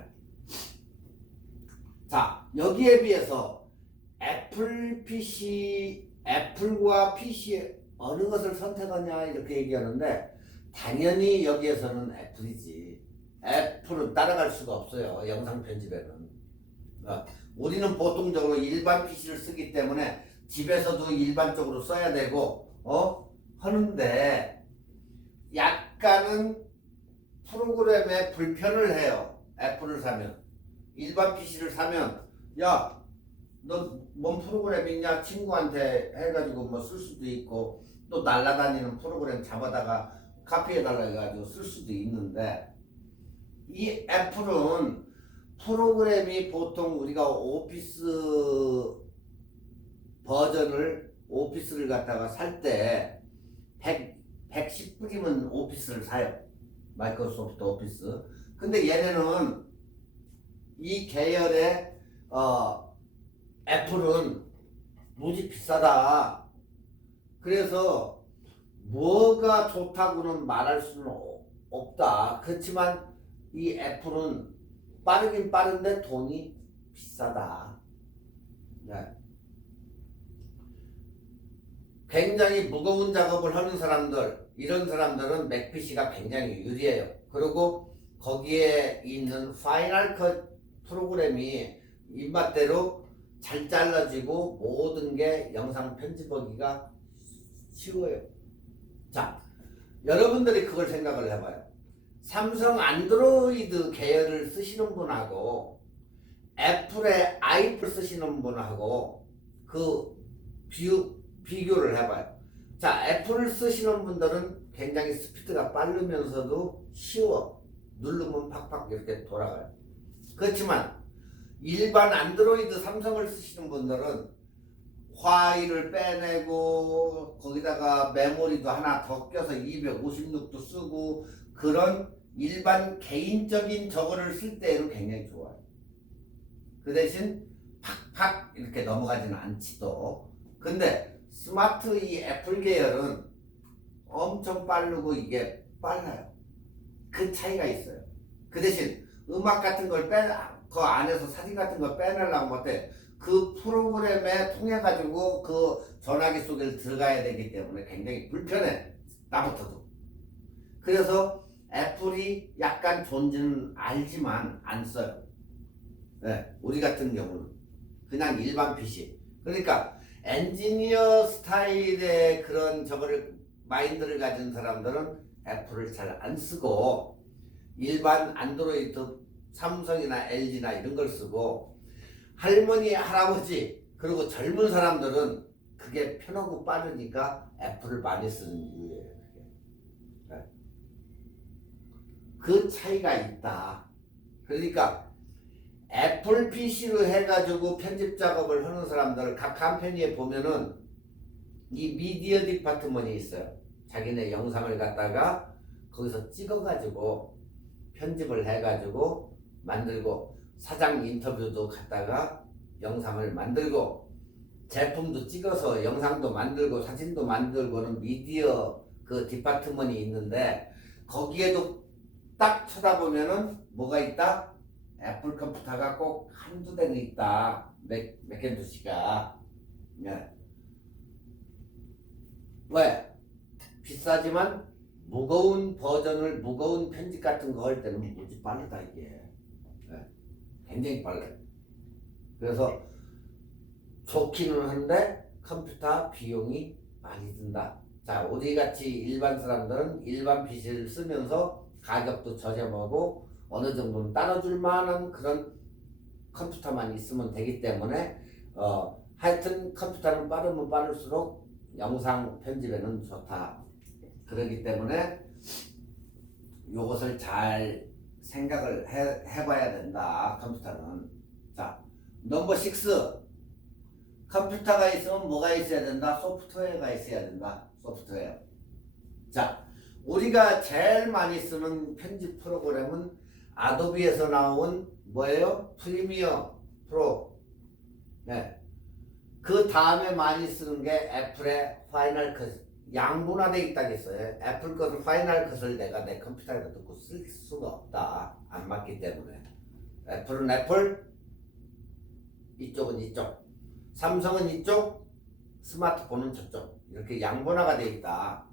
자, 여기에 비해서 애플과 PC 어느 것을 선택하냐 이렇게 얘기하는데 당연히 여기에서는 애플이지. 애플은 따라갈 수가 없어요. 영상 편집에는. 우리는 보통적으로 일반 PC를 쓰기 때문에 집에서도 일반적으로 써야 되고 하는데 약간은 프로그램에 불편을 해요. 애플을 사면. 일반 PC를 사면 야, 너 뭔 프로그램 있냐? 친구한테 해가지고 뭐 쓸 수도 있고 또 날라다니는 프로그램 잡아다가 카피해달라 해가지고 쓸 수도 있는데 이 애플은 프로그램이 보통 우리가 오피스를 갖다가 살 때 110불이면 오피스를 사요. 마이크로소프트 오피스. 근데 얘네는 이 계열의 애플은 무지 비싸다. 그래서 뭐가 좋다고는 말할 수는 없다. 그렇지만 이 애플은 빠르긴 빠른데 돈이 비싸다. 네. 굉장히 무거운 작업을 하는 사람들, 이런 사람들은 맥PC가 굉장히 유리해요. 그리고 거기에 있는 파이널 컷 프로그램이 입맛대로 잘 잘라지고 모든 게 영상 편집하기가 쉬워요. 자, 여러분들이 그걸 생각을 해봐요. 삼성 안드로이드 계열을 쓰시는 분하고 애플의 아이폰 쓰시는 분하고 그 비교를 해봐요. 자, 애플을 쓰시는 분들은 굉장히 스피드가 빠르면서도 쉬워. 누르면 팍팍 이렇게 돌아가요. 그렇지만 일반 안드로이드 삼성을 쓰시는 분들은 파일을 빼내고 거기다가 메모리도 하나 더 껴서 256도 쓰고 그런 일반 개인적인 저거를 쓸 때는 굉장히 좋아요. 그 대신 팍팍 이렇게 넘어가지는 않지도. 근데 스마트 이 애플 계열은 엄청 빠르고 이게 빨라요. 그 차이가 있어요. 그 대신 음악 같은 걸 그 안에서 사진 같은 걸 빼내려고 못해. 그 프로그램에 통해 가지고 그 전화기 속에 들어가야 되기 때문에 굉장히 불편해. 나부터도. 그래서 애플이 약간 존재는 알지만 안 써요. 네, 우리 같은 경우는 그냥 일반 PC. 그러니까 엔지니어 스타일의 그런 저거를 마인드를 가진 사람들은 애플을 잘 안 쓰고 일반 안드로이드 삼성이나 LG나 이런 걸 쓰고 할머니 할아버지 그리고 젊은 사람들은 그게 편하고 빠르니까 애플을 많이 쓰는 이유예요. 그게. 그 차이가 있다. 그러니까 애플 PC로 해가지고 편집 작업을 하는 사람들 각 컴퍼니에 보면은 이 미디어 디파트먼이 있어요. 자기네 영상을 갖다가 거기서 찍어가지고 편집을 해가지고 만들고 사장 인터뷰도 갖다가 영상을 만들고 제품도 찍어서 영상도 만들고 사진도 만들고는 미디어 그 디파트먼이 있는데 거기에도 딱 쳐다보면은 뭐가 있다? 애플 컴퓨터가 꼭 한두 대는 있다. 맥킨토시가. 네. 왜? 비싸지만 무거운 버전을 무거운 편집 같은 거 할 때는 무지 빠르다 이게. 네. 굉장히 빨라요. 그래서 좋기는 한데 컴퓨터 비용이 많이 든다. 자, 우리 같이 일반 사람들은 일반 PC를 쓰면서 가격도 저렴하고 어느 정도는 따라줄 만한 그런 컴퓨터만 있으면 되기 때문에 하여튼 컴퓨터는 빠르면 빠를수록 영상 편집에는 좋다. 그렇기 때문에 이것을 잘 생각을 해봐야 된다. 컴퓨터는. 자, 넘버 6. 컴퓨터가 있으면 뭐가 있어야 된다? 소프트웨어가 있어야 된다. 소프트웨어. 자, 우리가 제일 많이 쓰는 편집 프로그램은 아도비에서 나온 뭐예요? 프리미어 프로. 네. 그 다음에 많이 쓰는 게 애플의 파이널 컷. 양분화돼 있다고 했어요. 애플 것을 파이널 컷을 내가 내 컴퓨터에다 넣고 쓸 수가 없다. 안 맞기 때문에. 애플은 애플, 이쪽은 이쪽. 삼성은 이쪽, 스마트폰은 저쪽. 이렇게 양분화가 돼 있다.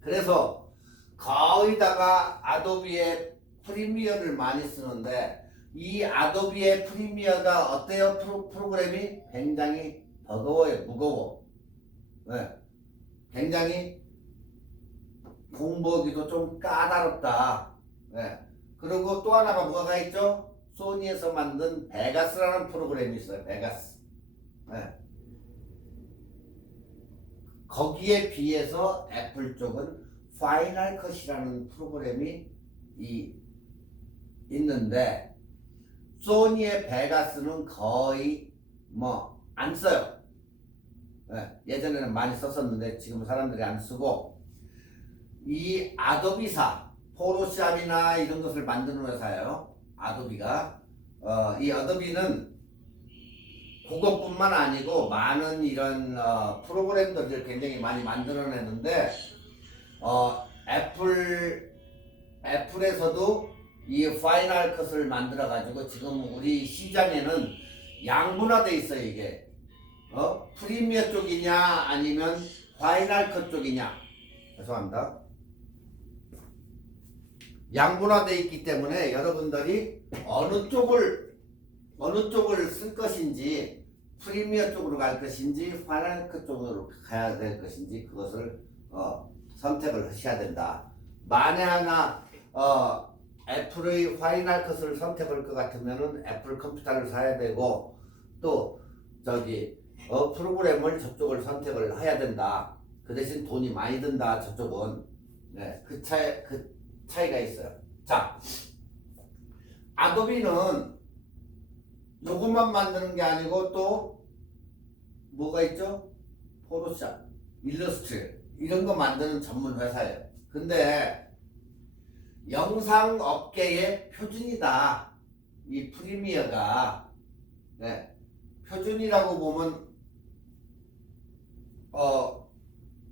그래서 거의다가 아도비의 프리미어를 많이 쓰는데 이 아도비의 프리미어가 어때요? 프로그램이 굉장히 버거워요. 무거워. 네. 굉장히 공부하기도 좀 까다롭다. 네. 그리고 또 하나가 뭐가 있죠? 소니에서 만든 베가스라는 프로그램이 있어요. 베가스. 네. 거기에 비해서 애플 쪽은 파이널 컷이라는 프로그램이 있는데 소니의 베가스는 거의 뭐 안 써요. 네, 예전에는 많이 썼었는데 지금 사람들이 안 쓰고 이 아도비사 포토샵이나 이런 것을 만드는 회사예요. 아도비가 이 아도비는 그것뿐만 아니고 많은 이런 프로그램들을 굉장히 많이 만들어내는데 애플에서도 이 파이널 컷을 만들어 가지고 지금 우리 시장에는 양분화돼 있어요. 이게 프리미어 쪽이냐 아니면 파이널 컷 쪽이냐. 죄송합니다. 양분화돼 있기 때문에 여러분들이 어느 쪽을 쓸 것인지 프리미어 쪽으로 갈 것인지 파이널 컷 쪽으로 가야 될 것인지 그것을 선택을 하셔야 된다. 만에 하나 애플의 파이널 컷을 선택할 것 같으면은 애플 컴퓨터를 사야 되고 또 프로그램을 저쪽을 선택을 해야 된다. 그 대신 돈이 많이 든다. 저쪽은. 네, 그 차이가 있어요. 자, 아도비는 요것만 만드는 게 아니고 또 뭐가 있죠? 포토샵, 일러스트레이터 이런 거 만드는 전문 회사예요. 근데 영상 업계의 표준이다. 이 프리미어가. 네, 표준이라고 보면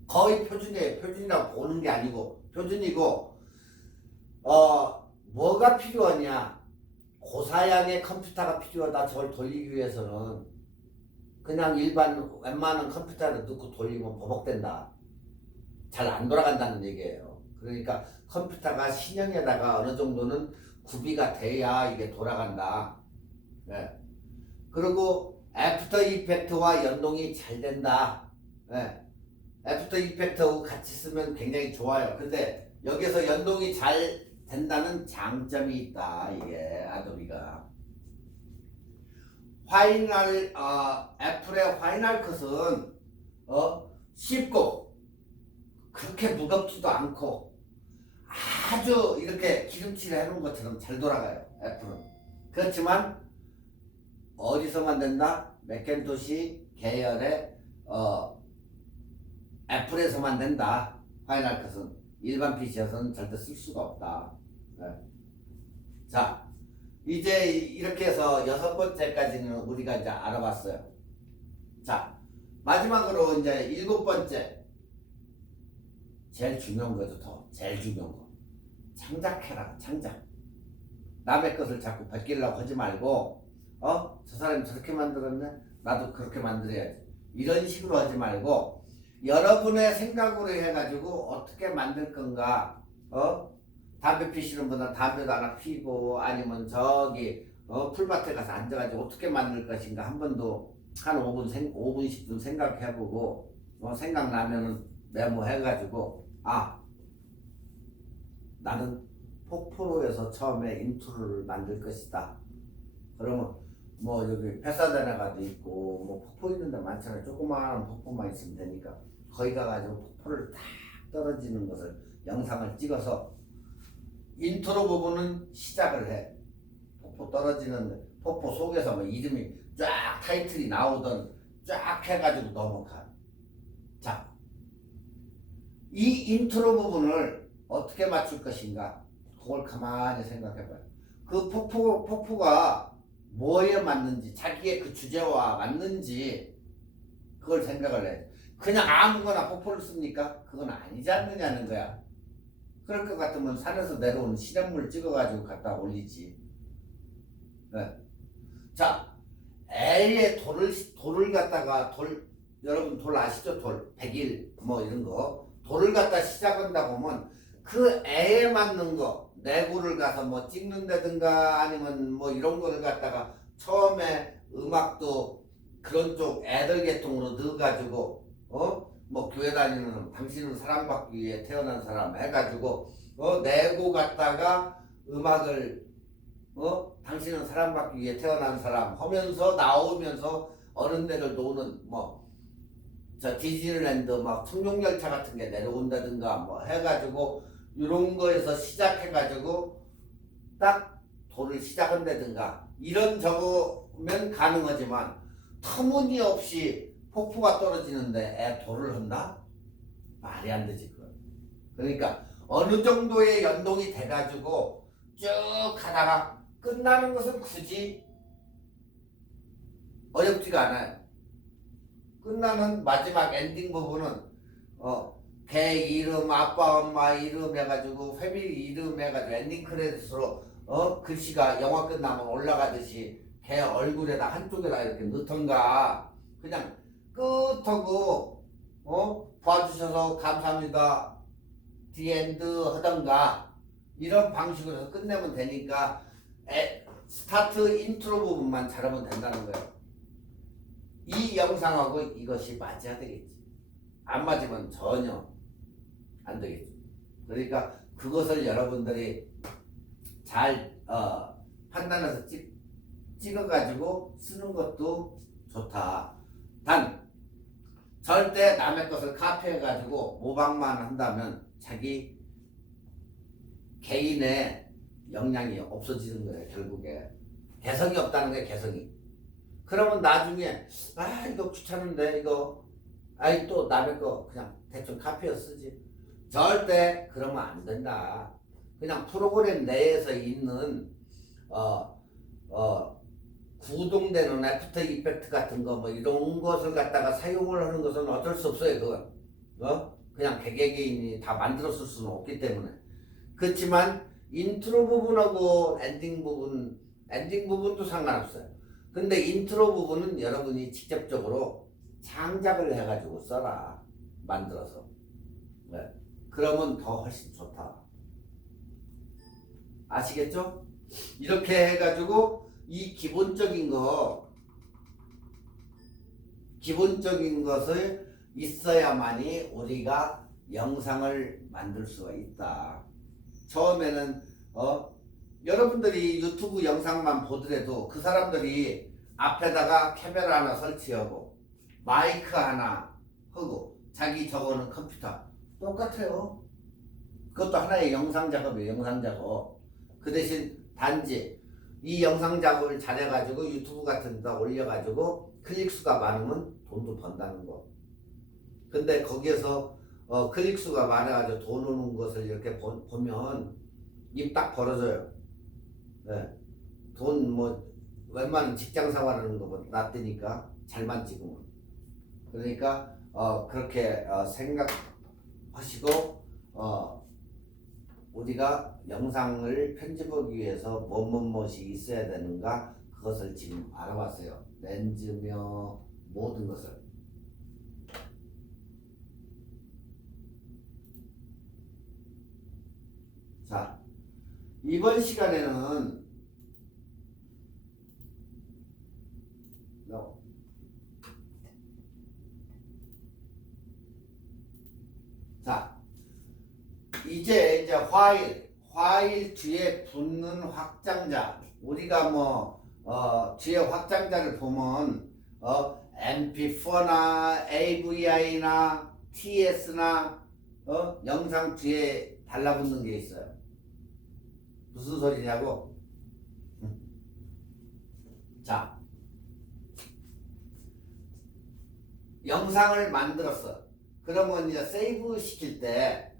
거의 표준이에요. 표준이라고 보는 게 아니고 표준이고 뭐가 필요하냐? 고사양의 컴퓨터가 필요하다. 저걸 돌리기 위해서는 그냥 일반 웬만한 컴퓨터를 넣고 돌리면 버벅된다. 잘 안 돌아간다는 얘기예요. 그러니까 컴퓨터가 신형에다가 어느 정도는 구비가 돼야 이게 돌아간다. 네. 그리고 애프터 이펙트와 연동이 잘 된다. 네. 애프터 이펙트하고 같이 쓰면 굉장히 좋아요. 근데 여기서 연동이 잘 된다는 장점이 있다. 이게 아도비가. 애플의 파이널 컷은 쉽고 그렇게 무겁지도 않고 아주 이렇게 기름칠을 해놓은 것처럼 잘 돌아가요. 애플은. 그렇지만 어디서 만든다? 맥킨토시 계열의 애플에서 만든다. 파이널 컷은 일반 PC에서는 절대 쓸 수가 없다. 네. 자, 이제 이렇게 해서 6번째까지는 우리가 이제 알아봤어요. 자, 마지막으로 이제 7번째. 제일 중요한 거죠, 제일 중요한 거. 창작해라, 창작. 남의 것을 자꾸 베끼려고 하지 말고, 저 사람이 저렇게 만들었네? 나도 그렇게 만들어야지. 이런 식으로 하지 말고, 여러분의 생각으로 해가지고 어떻게 만들 건가, 담배 피시는 분은 담배도 하나 피고, 아니면 저기, 풀밭에 가서 앉아가지고 어떻게 만들 것인가 한 번도 한 5분, 10분 생각해보고, 생각나면은 메모해가지고, 나는 폭포로에서 처음에 인트로를 만들 것이다. 그러면 뭐 여기 폐사대나가도 있고 뭐 폭포 있는 데 많잖아요. 조그마한 폭포만 있으면 되니까 거기 가가지고 폭포를 탁 떨어지는 것을 영상을 찍어서 인트로 부분은 시작을 해. 폭포 떨어지는 폭포 속에서 뭐 이름이 쫙 타이틀이 나오던 쫙 해가지고 넘어가. 자, 이 인트로 부분을 어떻게 맞출 것인가? 그걸 가만히 생각해봐요. 그 폭포가 뭐에 맞는지, 자기의 그 주제와 맞는지 그걸 생각을 해. 그냥 아무거나 폭포를 씁니까? 그건 아니지 않느냐는 거야. 그럴 것 같으면 산에서 내려오는 시냇물 찍어가지고 갖다 올리지. 네. 자, 애의 돌을 갖다가 여러분 돌 아시죠? 돌, 백일 뭐 이런 거 돌을 갖다 시작한다고 하면 그 애에 맞는 거 내구를 가서 뭐 찍는다든가 아니면 뭐 이런 거를 갖다가 처음에 음악도 그런 쪽 애들 계통으로 넣어가지고 뭐 교회 다니는 당신은 사랑받기 위해 태어난 사람 해가지고 내고 갖다가 음악을 당신은 사랑받기 위해 태어난 사람 하면서 나오면서 어른들을 노는 뭐 저 디즈니랜드 막 청룡열차 같은 게 내려온다든가 뭐 해가지고 이런 거에서 시작해가지고 딱 돌을 시작한다든가 이런 적으면 가능하지만 터무니없이 폭포가 떨어지는데 애 돌을 한다? 말이 안 되지 그건. 그러니까 어느 정도의 연동이 돼가지고 쭉 가다가 끝나는 것은 굳이 어렵지가 않아요. 끝나는 마지막 엔딩 부분은 개 이름, 아빠, 엄마 이름 해가지고 패밀리 이름 해가지고 엔딩 크레딧으로 글씨가 영화 끝나면 올라가듯이 개 얼굴에다 한쪽에다 이렇게 넣던가 그냥 끝하고 봐주셔서 감사합니다 디엔드 하던가 이런 방식으로 끝내면 되니까 스타트 인트로 부분만 잘하면 된다는 거예요. 이 영상하고 이것이 맞아야 되겠지. 안 맞으면 전혀 안 되겠죠. 그러니까 그것을 여러분들이 잘 판단해서 찍어가지고 쓰는 것도 좋다. 단 절대 남의 것을 카피해가지고 모방만 한다면 자기 개인의 역량이 없어지는 거예요. 결국에 개성이 없다는 거예요. 개성이. 그러면 나중에 이거 귀찮은데 이거 또 남의 거 그냥 대충 카피해 쓰지. 절대 그러면 안 된다. 그냥 프로그램 내에서 있는 구동되는 애프터 이펙트 같은 거 뭐 이런 것을 갖다가 사용을 하는 것은 어쩔 수 없어요. 그건 그냥 개개인이 다 만들었을 수는 없기 때문에. 그렇지만 인트로 부분하고 엔딩 부분도 상관없어요. 근데 인트로 부분은 여러분이 직접적으로 창작을 해가지고 써라. 만들어서. 네. 그러면 더 훨씬 좋다. 아시겠죠? 이렇게 해가지고 이 기본적인 것을 있어야만이 우리가 영상을 만들 수가 있다. 처음에는 여러분들이 유튜브 영상만 보더라도 그 사람들이 앞에다가 카메라 하나 설치하고 마이크 하나 하고 자기 저거는 컴퓨터 똑같아요. 그것도 하나의 영상 작업이에요. 영상 작업. 그 대신 단지 이 영상 작업을 잘해가지고 유튜브 같은 데다 올려가지고 클릭 수가 많으면 돈도 번다는 거. 근데 거기에서 클릭 수가 많아가지고 돈 오는 것을 이렇게 보면 입 딱 벌어져요. 네. 돈 뭐 웬만한 직장 생활하는 거보다 낫다니까 잘만 찍으면. 그러니까 그렇게 생각하시고 우리가 영상을 편집하기 위해서 무엇이 있어야 되는가 그것을 지금 알아봤어요. 렌즈며 모든 것을. 자, 이번 시간에는 자, 이제 화일 뒤에 붙는 확장자. 우리가 뒤에 확장자를 보면 MP4나 AVI나 TS나 영상 뒤에 달라붙는 게 있어요. 무슨 소리냐고? 자, 영상을 만들었어. 그러면 이제 세이브 시킬 때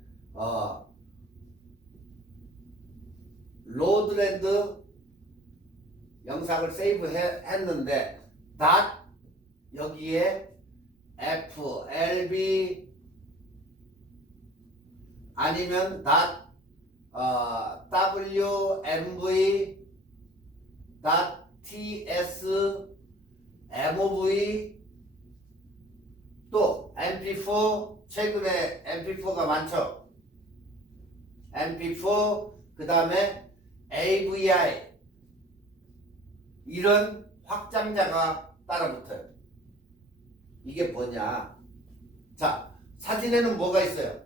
로드랜드 영상을 세이브 했는데 여기에 FLB 아니면 WMV TS MOV 또 MP4 최근에 MP4가 많죠. MP4 그 다음에 AVI 이런 확장자가 따라붙어요. 이게 뭐냐? 자, 사진에는 뭐가 있어요?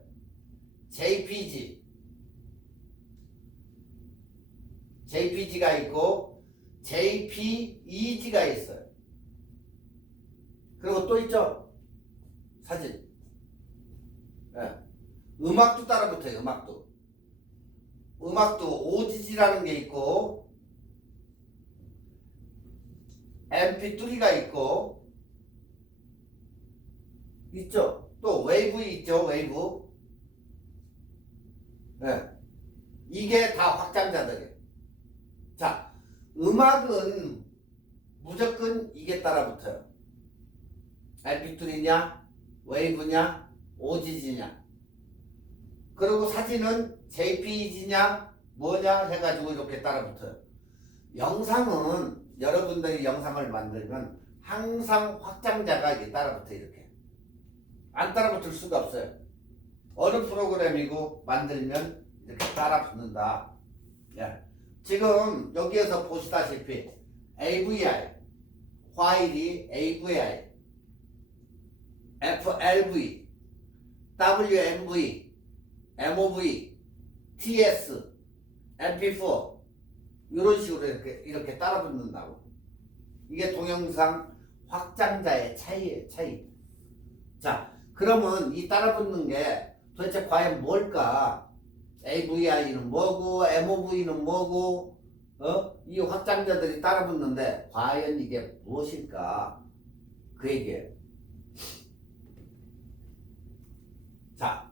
JPG가 있고 JPEG가 있어요. 그리고 또 있죠? 사진. 네. 음악도 따라붙어요. 음악도 OGG라는 게 있고 MP3가 있죠. 또 웨이브 있죠. 웨이브. 네. 이게 다 확장자들이에요. 자, 음악은 무조건 이게 따라붙어요. MP3냐, 웨이브냐, OGG냐. 그리고 사진은 JPEG냐, 뭐냐 해가지고 이렇게 따라붙어요. 영상은 여러분들이 영상을 만들면 항상 확장자가 이게 따라붙어요. 이렇게. 안 따라붙을 수가 없어요. 어느 프로그램이고 만들면 이렇게 따라붙는다. 예. 지금 여기에서 보시다시피 AVI, 화일이 AVI, FLV, WMV, MOV, TS, MP4 이런 식으로 이렇게 따라붙는다고. 이게 동영상 확장자의 차이예요. 차이. 자, 그러면 이 따라붙는 게 도대체 과연 뭘까? AVI는 뭐고 MOV는 뭐고 이 확장자들이 따라붙는데 과연 이게 무엇일까? 그 얘기예요. 자,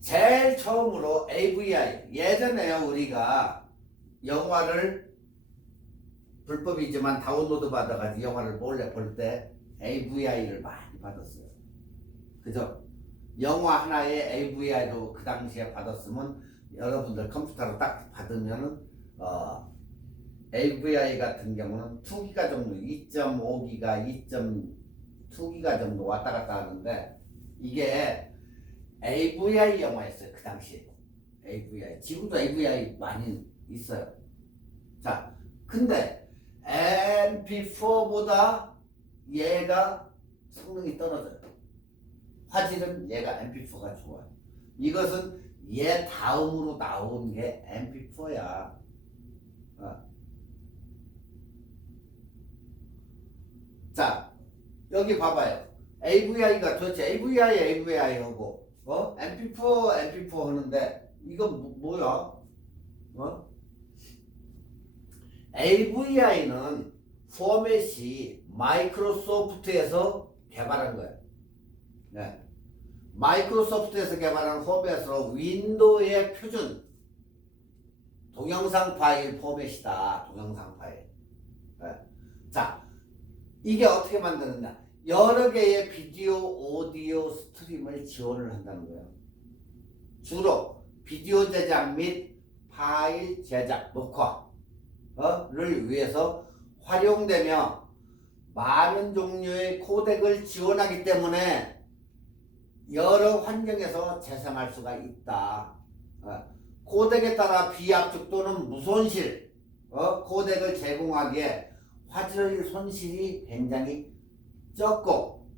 제일 처음으로 AVI. 예전에요 우리가 영화를 불법이지만 다운로드 받아가지고 영화를 몰래 볼 때 AVI를 많이 받았어요. 그죠? 영화 하나에 AVI로 그 당시에 받았으면 여러분들 컴퓨터로 딱 받으면은 AVI 같은 경우는 2기가 정도, 2.5기가, 2.2기가 정도 왔다 갔다 하는데 이게 AVI 영화였어요. 그 당시에 AVI. 지금도 AVI 많이 있어요. 자, 근데 MP4보다 얘가 성능이 떨어져요. 화질은 얘가 MP4가 좋아요. 이것은 얘 다음으로 나온 게 MP4야. 자, 여기 봐봐요. AVI가 도대체 AVI 하고 MP4 하는데 이거 뭐야? AVI는 포맷이 마이크로소프트에서 개발한 거야. 네. 마이크로소프트에서 개발한 포맷으로 윈도우의 표준 동영상 파일 포맷이다. 동영상 파일. 네. 자, 이게 어떻게 만드느냐? 여러 개의 비디오, 오디오 스트림을 지원을 한다는 거예요. 주로 비디오 제작 및 파일 제작, 녹화를 위해서 활용되며 많은 종류의 코덱을 지원하기 때문에 여러 환경에서 재생할 수가 있다. 코덱에 따라 비압축 또는 무손실 코덱을 제공하기에 화질 손실이 굉장히 적고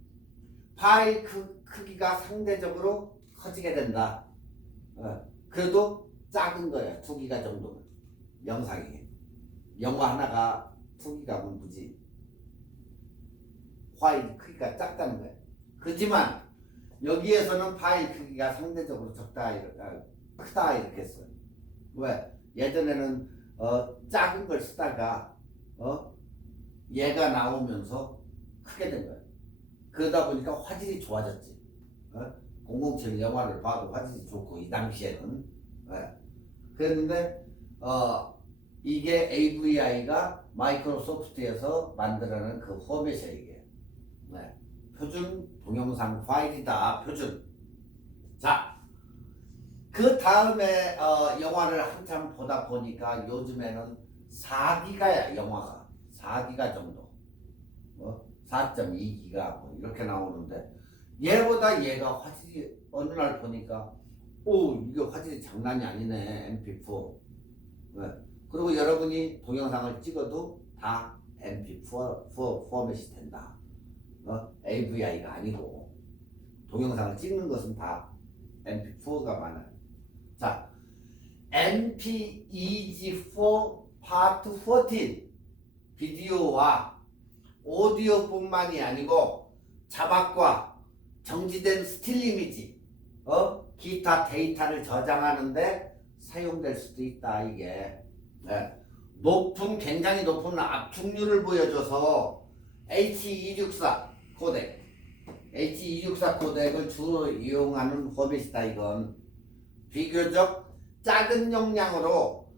파일 크기가 상대적으로 커지게 된다. 그래도 작은 거야. 2기가 정도 영상이. 영화 하나가 2기가면 무지 파일 크기가 작다는 거야. 그렇지만 여기에서는 파일 크기가 상대적으로 크다 이렇게 써요. 왜? 예전에는 작은 걸 쓰다가 얘가 나오면서 크게 된 거야. 그러다 보니까 화질이 좋아졌지. 007 영화를 봐도 화질이 좋고 이 당시에는. 그랬는데 이게 AVI가 마이크로소프트에서 만들어낸 그 포맷이야 이게. 표준 동영상 파일이다. 표준. 자, 그 다음에 영화를 한참 보다 보니까 요즘에는 4기가야 영화가. 4기가 정도. 4.2기가 뭐 이렇게 나오는데 얘보다 얘가 화질이 어느 날 보니까 이게 화질이 장난이 아니네. MP4. 그리고 여러분이 동영상을 찍어도 다 MP4 포맷이 된다. AVI가 아니고 동영상을 찍는 것은 다 MP4가 많아요. 자, MP-EG4 파트 14 비디오와 오디오뿐만이 아니고 자막과 정지된 스틸 이미지, 기타 데이터를 저장하는데 사용될 수도 있다 이게. 굉장히 높은 압축률을 보여줘서 H264 코덱, H264 코덱을 주로 이용하는 포맷이다 이건. 비교적 작은 용량으로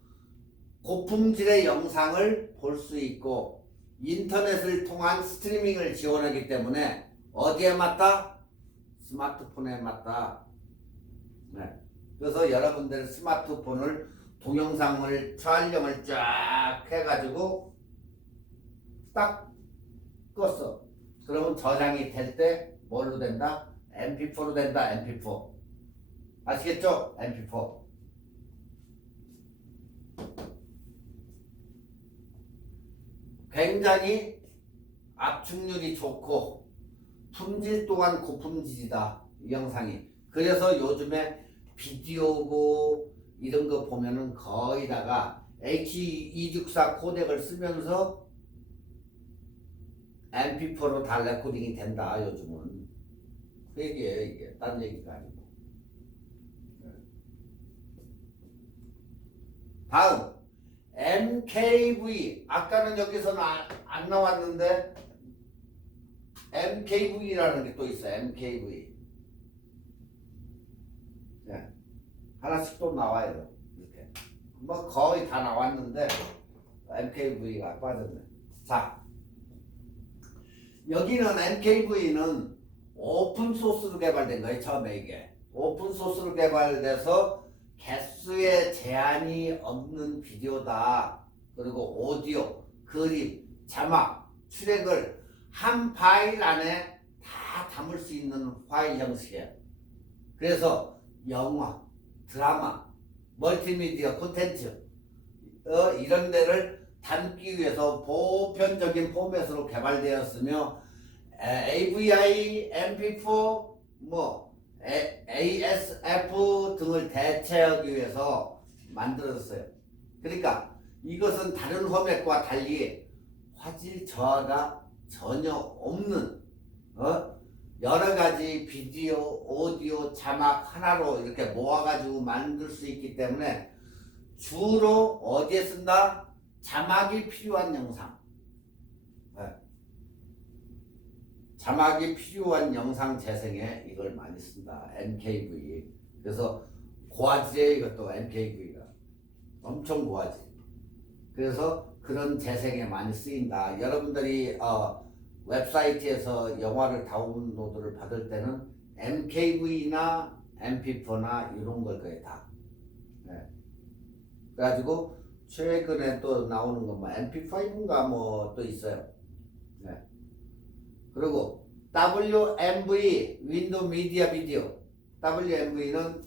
고품질의 영상을 볼 수 있고 인터넷을 통한 스트리밍을 지원하기 때문에 어디에 맞다? 스마트폰에 맞다. 그래서 여러분들 스마트폰을 동영상을 촬영을 쫙 해가지고 딱 껐어. 그러면 저장이 될 때 뭘로 된다? MP4로 된다. MP4. 아시겠죠? MP4. 굉장히 압축률이 좋고 품질 또한 고품질이다. 이 영상이. 그래서 요즘에 비디오고 이런 거 보면은 거의 다가 H264 코덱을 쓰면서 MP4로 다 레코딩이 된다 요즘은. 그 얘기예요 이게. 딴 얘기가 아니고. 다음 MKV. 아까는 여기서는 안 나왔는데 MKV라는 게 또 있어요. MKV. 하나씩 또 나와요. 이렇게. 뭐 거의 다 나왔는데 MKV가 빠졌네. 자, 여기는 MKV는 오픈 소스로 개발된 거예요. 처음에 이게 오픈 소스로 개발돼서 개수에 제한이 없는 비디오다. 그리고 오디오, 그림, 자막, 출력을 한 파일 안에 다 담을 수 있는 파일 형식이에요. 그래서 영화, 드라마, 멀티미디어 콘텐츠 이런 데를 담기 위해서 보편적인 포맷으로 개발되었으며 AVI, MP4, ASF 등을 대체하기 위해서 만들었어요. 그러니까 이것은 다른 포맷과 달리 화질 저하가 전혀 없는 여러 가지 비디오, 오디오, 자막 하나로 이렇게 모아가지고 만들 수 있기 때문에 주로 어디에 쓴다? 자막이 필요한 영상. 네. 자막이 필요한 영상 재생에 이걸 많이 쓴다. MKV. 그래서 고화질이에요. 이것도 MKV가. 엄청 고화질. 그래서 그런 재생에 많이 쓰인다. 여러분들이 웹사이트에서 영화를 다운로드를 받을 때는 MKV나 MP4나 이런 걸 거예요 다. 네. 그래가지고 최근에 또 나오는 거 뭐 MP5인가 뭐 또 있어요. 네. 그리고 WMV 윈도우 미디어 비디오. WMV는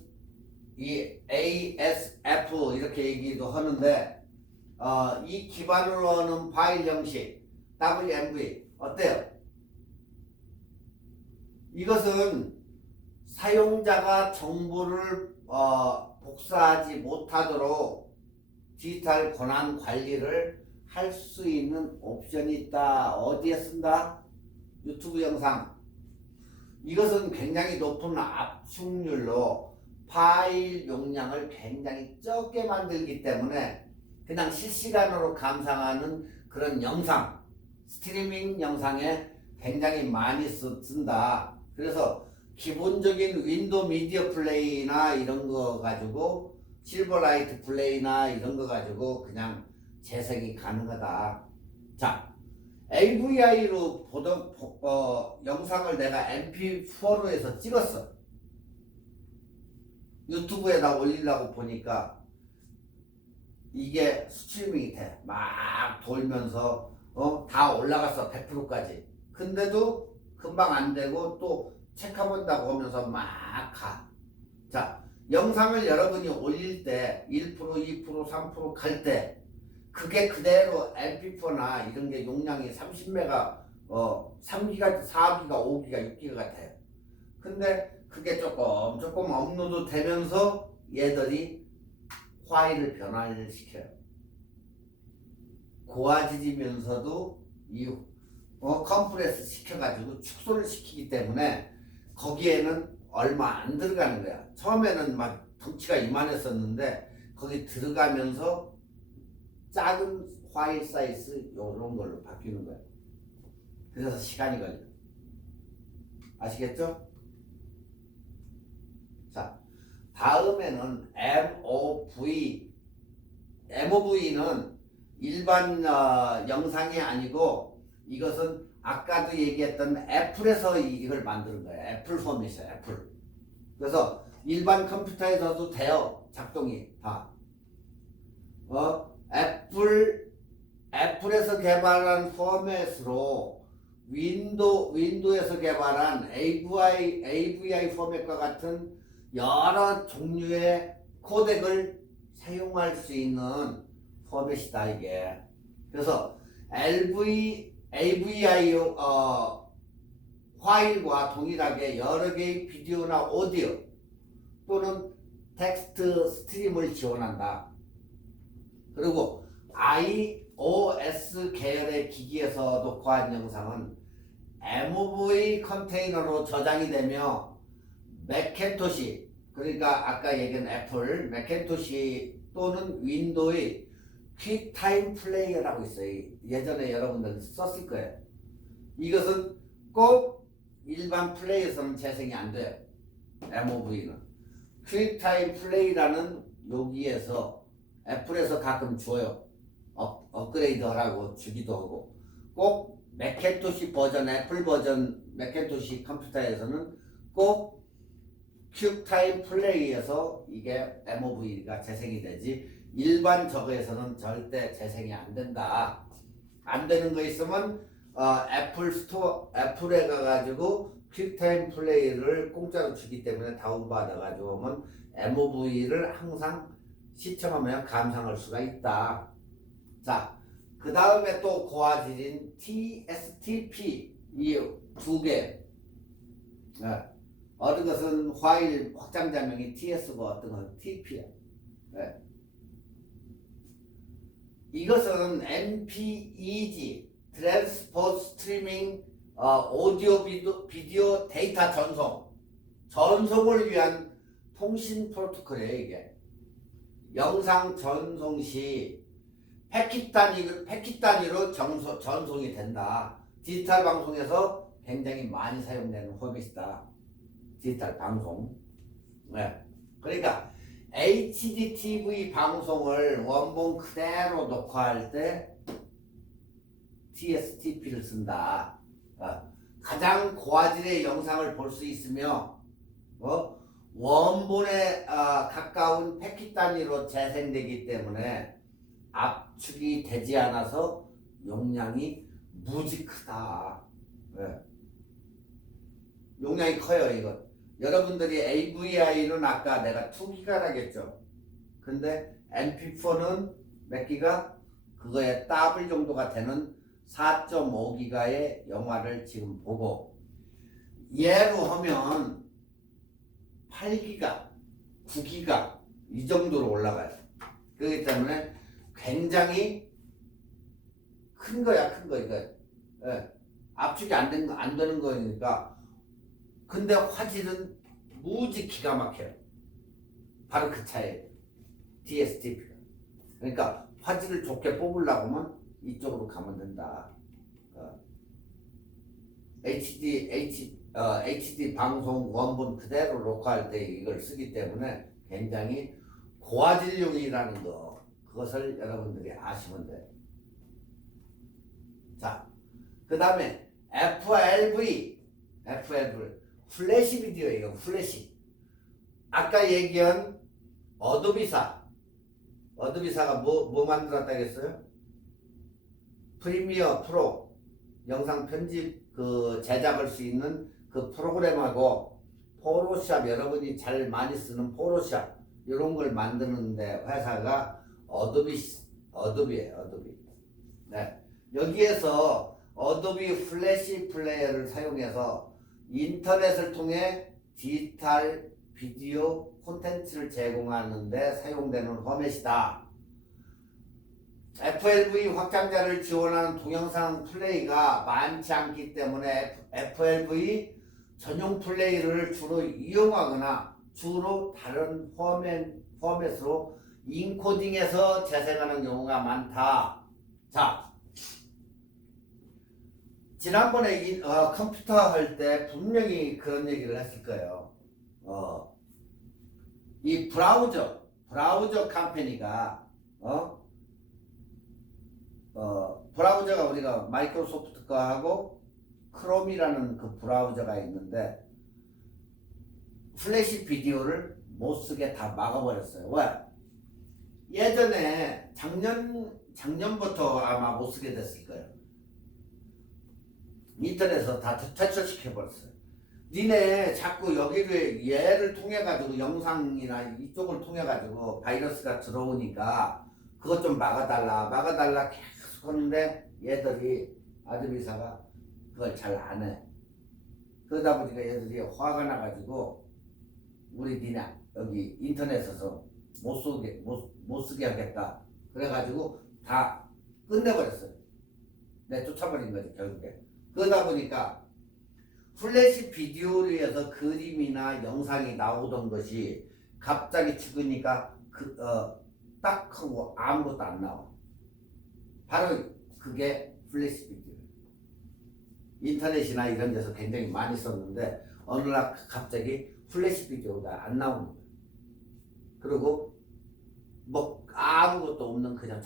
이 ASF 이렇게 얘기도 하는데 이 기반으로 하는 파일 형식 WMV 어때요? 이것은 사용자가 정보를 복사하지 못하도록 디지털 권한 관리를 할 수 있는 옵션이 있다. 어디에 쓴다? 유튜브 영상. 이것은 굉장히 높은 압축률로 파일 용량을 굉장히 적게 만들기 때문에 그냥 실시간으로 감상하는 그런 영상, 스트리밍 영상에 굉장히 많이 쓴다. 그래서 기본적인 윈도우 미디어 플레이나 이런 거 가지고 실버라이트 플레이나 이런 거 가지고 그냥 재생이 가능하다. 자, AVI로 보던 영상을 내가 MP4로 해서 찍었어. 유튜브에다 올리려고 보니까 이게 스트리밍이 돼. 막 돌면서 다 올라갔어. 100%까지. 근데도 금방 안 되고 또 체크본다고 하면서 막 가. 자, 영상을 여러분이 올릴 때 1%, 2%, 3%갈 때 그게 그대로 MP4나 이런 게 용량이 30메가 3기가, 4기가, 5기가, 6기가 같아요. 근데 그게 조금 업로드 되면서 얘들이 파일을 변화를 시켜요. 고화질이면서도 이 컴프레스 시켜가지고 축소를 시키기 때문에 거기에는 얼마 안 들어가는 거야. 처음에는 막 덩치가 이만했었는데 거기 들어가면서 작은 파일 사이즈 이런 걸로 바뀌는 거야. 그래서 시간이 걸려. 아시겠죠? 자, 다음에는 MOV. MOV는 일반 영상이 아니고 이것은 아까도 얘기했던 애플에서 이걸 만드는 거예요. 애플 포맷이에요. 애플. 그래서 일반 컴퓨터에서도 돼요. 작동이 다. 애플에서 개발한 포맷으로 윈도우에서 개발한 AVI 포맷과 같은 여러 종류의 코덱을 사용할 수 있는 포맷이다 이게. 그래서 AVI 파일과 동일하게 여러 개의 비디오나 오디오 또는 텍스트 스트림을 지원한다. 그리고 iOS 계열의 기기에서 녹화한 영상은 MOV 컨테이너로 저장이 되며 맥킨토시, 그러니까 아까 얘기한 애플 맥킨토시 또는 윈도우의 퀵타임 플레이어라고 있어요. 예전에 여러분들 썼을 거예요. 이것은 꼭 일반 플레이에서는 재생이 안 돼요. MOV는 퀵타임 플레이라는 여기에서 애플에서 가끔 줘요. 업그레이드 하라고 주기도 하고. 꼭 맥킨토시 버전, 애플 버전 맥킨토시 컴퓨터에서는 꼭 퀵타임 플레이에서 이게 MOV가 재생이 되지 일반 저거에서는 절대 재생이 안 된다. 안 되는 거 있으면 애플 스토어, 애플에 가가지고 퀵타임 플레이를 공짜로 주기 때문에 다운받아가지고 오면 MOV를 항상 시청하면 감상할 수가 있다. 자, 그 다음에 또 고화질인 TSTP 이 두 개. 어떤 것은 파일 확장자명이 TS고 어떤 것은 TP야. 이것은 MPEG 트랜스포트 스트리밍 오디오 비디오 데이터 전송을 위한 통신 프로토콜이에요. 이게 영상 전송 시 패킷 단위로 전송이 된다. 디지털 방송에서 굉장히 많이 사용되는 포맷이다. 디지털 방송. 네. 그러니까 HDTV 방송을 원본 그대로 녹화할 때 DSTP를 쓴다. 가장 고화질의 영상을 볼 수 있으며 원본에 가까운 패킷 단위로 재생되기 때문에 압축이 되지 않아서 용량이 무지 크다. 네. 용량이 커요. 이거 여러분들이 AVI는 아까 내가 2기가라겠죠. 근데 MP4는 몇 기가? 그거에 더블 정도가 되는 4.5기가의 영화를 지금 보고, 예로 하면 8기가, 9기가 이 정도로 올라가요. 그렇기 때문에 굉장히 큰 거야, 큰 거. 이거 압축이 안 되는 거니까. 근데 화질은 무지 기가 막혀요. 바로 그 차이에요. DSTP가. 그러니까 화질을 좋게 뽑으려고 하면 이쪽으로 가면 된다. HD 방송 원본 그대로 녹화할 때 이걸 쓰기 때문에 굉장히 고화질용이라는 거, 그것을 여러분들이 아시면 돼요. 자, 그 다음에 FLV 플래시 비디오예요. 플래시. 아까 얘기한 어도비사가 뭐 만들었다겠어요? 프리미어 프로 영상 편집 제작할 수 있는 그 프로그램하고 포토샵, 여러분이 잘 많이 쓰는 포토샵 이런 걸 만드는데 회사가 어도비예요. 네. 여기에서 어도비 플래시 플레이어를 사용해서 인터넷을 통해 디지털 비디오 콘텐츠를 제공하는 데 사용되는 포맷이다. FLV 확장자를 지원하는 동영상 플레이가 많지 않기 때문에 FLV 전용 플레이를 주로 이용하거나 주로 다른 포맷으로 인코딩해서 재생하는 경우가 많다. 자, 지난번에 컴퓨터 할 때 분명히 그런 얘기를 했을 거예요. 이 브라우저 컴퍼니가 브라우저가 우리가 마이크로소프트 거하고 크롬이라는 그 브라우저가 있는데 플래시 비디오를 못 쓰게 다 막아버렸어요. 왜? 예전에 작년부터 아마 못 쓰게 됐을 거예요. 인터넷에서 다 퇴출시켜버렸어요. 니네 자꾸 여기를 얘를 통해 가지고 영상이나 이쪽을 통해 가지고 바이러스가 들어오니까 그것 좀 막아달라 계속 하는데 얘들이 아드비사가 그걸 잘 안 해. 그러다 보니까 얘들이 화가 나가지고 우리 니네 여기 인터넷에서 못 쓰게 하겠다. 그래가지고 다 끝내버렸어요. 쫓아버린 거지 결국에. 그러다 보니까 플래시 비디오를 위해서 그림이나 영상이 나오던 것이 갑자기 죽으니까 딱 하고 아무것도 안 나와. 바로 그게 플래시 비디오. 인터넷이나 이런 데서 굉장히 많이 썼는데 어느 날 갑자기 플래시 비디오가 안 나오는 거예요. 그리고 뭐 아무것도 없는 그냥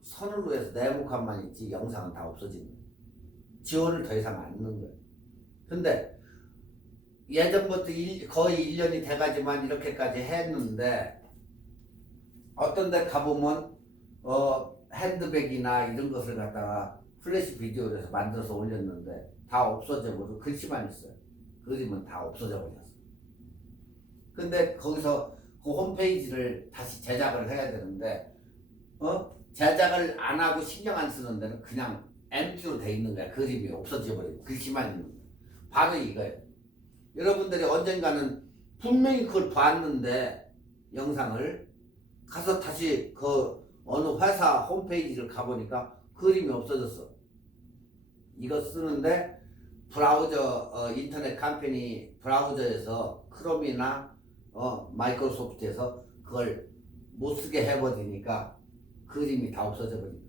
선으로 해서 네모칸만 있지 영상은 다 없어지는 거예요. 지원을 더 이상 안 넣는 거예요. 근데 예전부터 거의 1년이 돼가지만 이렇게까지 했는데 어떤 데 가보면 핸드백이나 이런 것을 갖다가 플래시 비디오를 해서 만들어서 올렸는데 다 없어져 버리고 글씨만 있어요. 그림은 다 없어져 버렸어요. 근데 거기서 그 홈페이지를 다시 제작을 해야 되는데 제작을 안 하고 신경 안 쓰는 데는 그냥 empty로 돼 있는 거야. 그림이 없어져 버리고 글씨만 있는 거야. 바로 이거예요. 여러분들이 언젠가는 분명히 그걸 봤는데 영상을 가서 다시 그 어느 회사 홈페이지를 가보니까 그림이 없어졌어. 이거 쓰는데 브라우저 인터넷 컴퍼니 브라우저에서 크롬이나 마이크로소프트에서 그걸 못 쓰게 해버리니까 그림이 다 없어져 버린 거예요.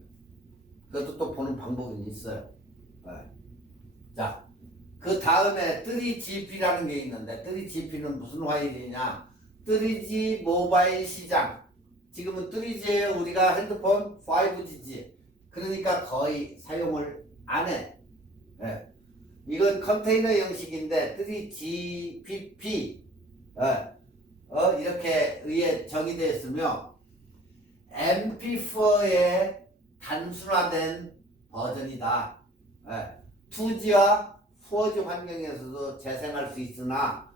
그것도 또 보는 방법은 있어요. 네. 자, 그 다음에 3GP라는 게 있는데 3GP는 무슨 화일이냐? 3G 모바일 시장. 지금은 3G예요. 우리가 핸드폰 5G지. 그러니까 거의 사용을 안 해. 네. 이건 컨테이너 형식인데 3GPP 이렇게 의에 정의되어 있으며 MP4의 단순화된 버전이다. 2G와 4G 환경에서도 재생할 수 있으나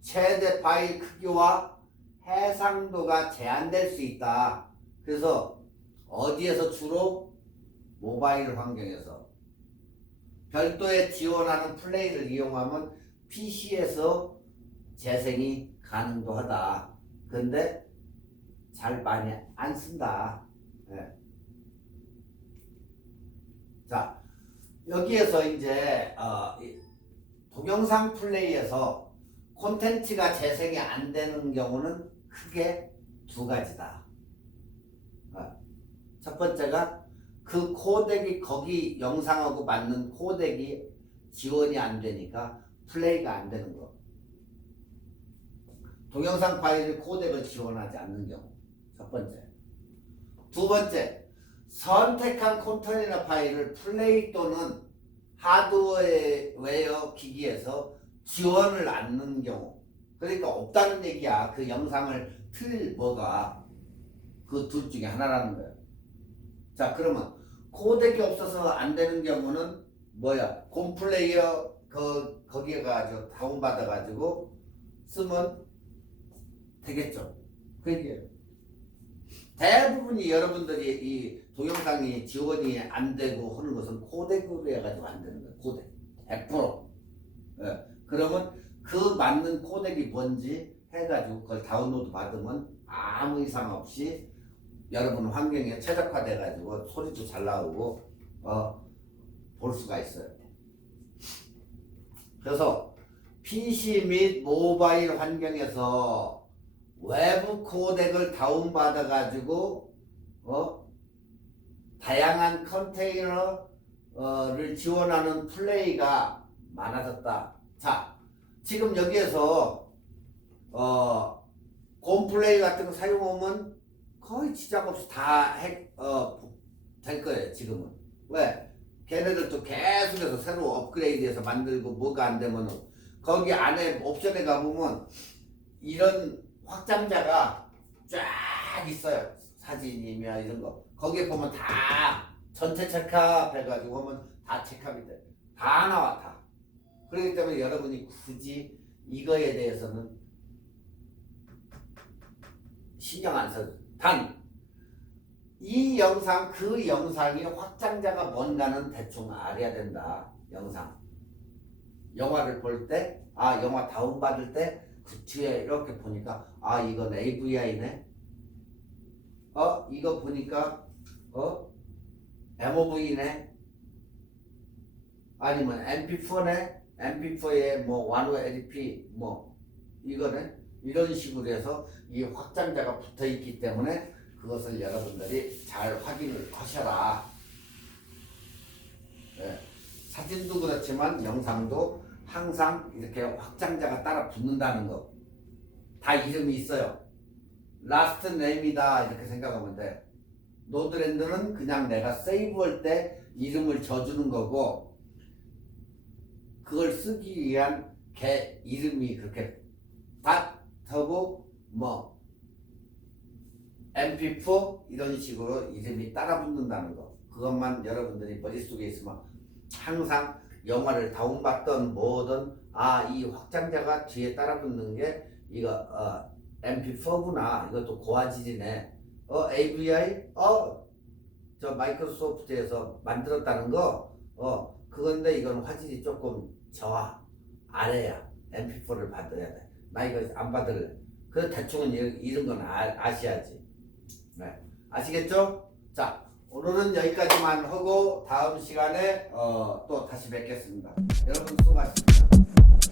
최대 파일 크기와 해상도가 제한될 수 있다. 그래서 어디에서 주로 모바일 환경에서 별도의 지원하는 플레이를 이용하면 PC에서 재생이 가능도 하다. 근데 잘 많이 안 쓴다. 네. 자, 여기에서 이제 동영상 플레이에서 콘텐츠가 재생이 안 되는 경우는 크게 두 가지다. 첫 번째가 그 코덱이 거기 영상하고 맞는 코덱이 지원이 안 되니까 플레이가 안 되는 거. 동영상 파일을 코덱을 지원하지 않는 경우. 첫 번째. 두 번째, 선택한 컨테이너 파일을 플레이 또는 하드웨어 기기에서 지원을 않는 경우. 그러니까 없다는 얘기야. 그 영상을 틀 뭐가 그 둘 중에 하나라는 거예요. 자, 그러면 코덱이 없어서 안 되는 경우는 뭐야? 곰플레이어 거기에 가지고 다운받아 가지고 쓰면 되겠죠. 그 얘기예요. 대부분이 여러분들이 이 동영상이 지원이 안 되고 하는 것은 코덱으로 해가지고 안 되는 거예요. 코덱 100%. 예. 그러면 그 맞는 코덱이 뭔지 해가지고 그걸 다운로드 받으면 아무 이상 없이 여러분 환경에 최적화돼 가지고 소리도 잘 나오고 볼 수가 있어요. 그래서 PC 및 모바일 환경에서 외부 코덱을 다운받아 가지고 다양한 컨테이너를 지원하는 플레이가 많아졌다. 자, 지금 여기에서 곰플레이 같은 거 사용하면 거의 지장 없이 다 될 거예요. 지금은. 왜? 걔네들도 계속해서 새로 업그레이드해서 만들고 뭐가 안 되면 거기 안에 옵션에 가보면 이런 확장자가 쫙 있어요. 사진이며 이런 거. 거기에 보면 다 전체 체크업 해가지고 하면 다 체크업이 돼. 다 나와 다. 그렇기 때문에 여러분이 굳이 이거에 대해서는 신경 안 써도. 단 이 영상 그 영상이 확장자가 뭔가는 대충 알아야 된다. 영상 영화를 볼 때 영화 다운받을 때 그 뒤에 이렇게 보니까 이건 AVI네. 이거 보니까 MOV네. 아니면 MP4네. MP4에 뭐 완호 LP 뭐 이거네. 이런 식으로 해서 이 확장자가 붙어 있기 때문에 그것을 여러분들이 잘 확인을 하셔라. 네. 사진도 그렇지만 영상도 항상 이렇게 확장자가 따라 붙는다는 거. 다 이름이 있어요. 라스트 네임이다 이렇게 생각하면 돼. 노드랜드는 그냥 내가 세이브할 때 이름을 줘주는 거고 그걸 쓰기 위한 개 이름이 그렇게 닷하고 뭐 MP4 이런 식으로 이름이 따라 붙는다는 거. 그것만 여러분들이 머릿속에 있으면 항상 영화를 다운받던 뭐든 이 확장자가 뒤에 따라 붙는 게 이거 MP4구나. 이것도 고화질이네. AVI 저 마이크로소프트에서 만들었다는 거 그건데 이건 화질이 조금 저하 아래야. MP4를 받아야 돼. 나 이거 안 받을래. 그래서 대충은 이런 건 아셔야지. 네. 아시겠죠? 자, 오늘은 여기까지만 하고 다음 시간에 또 다시 뵙겠습니다. 여러분 수고하셨습니다.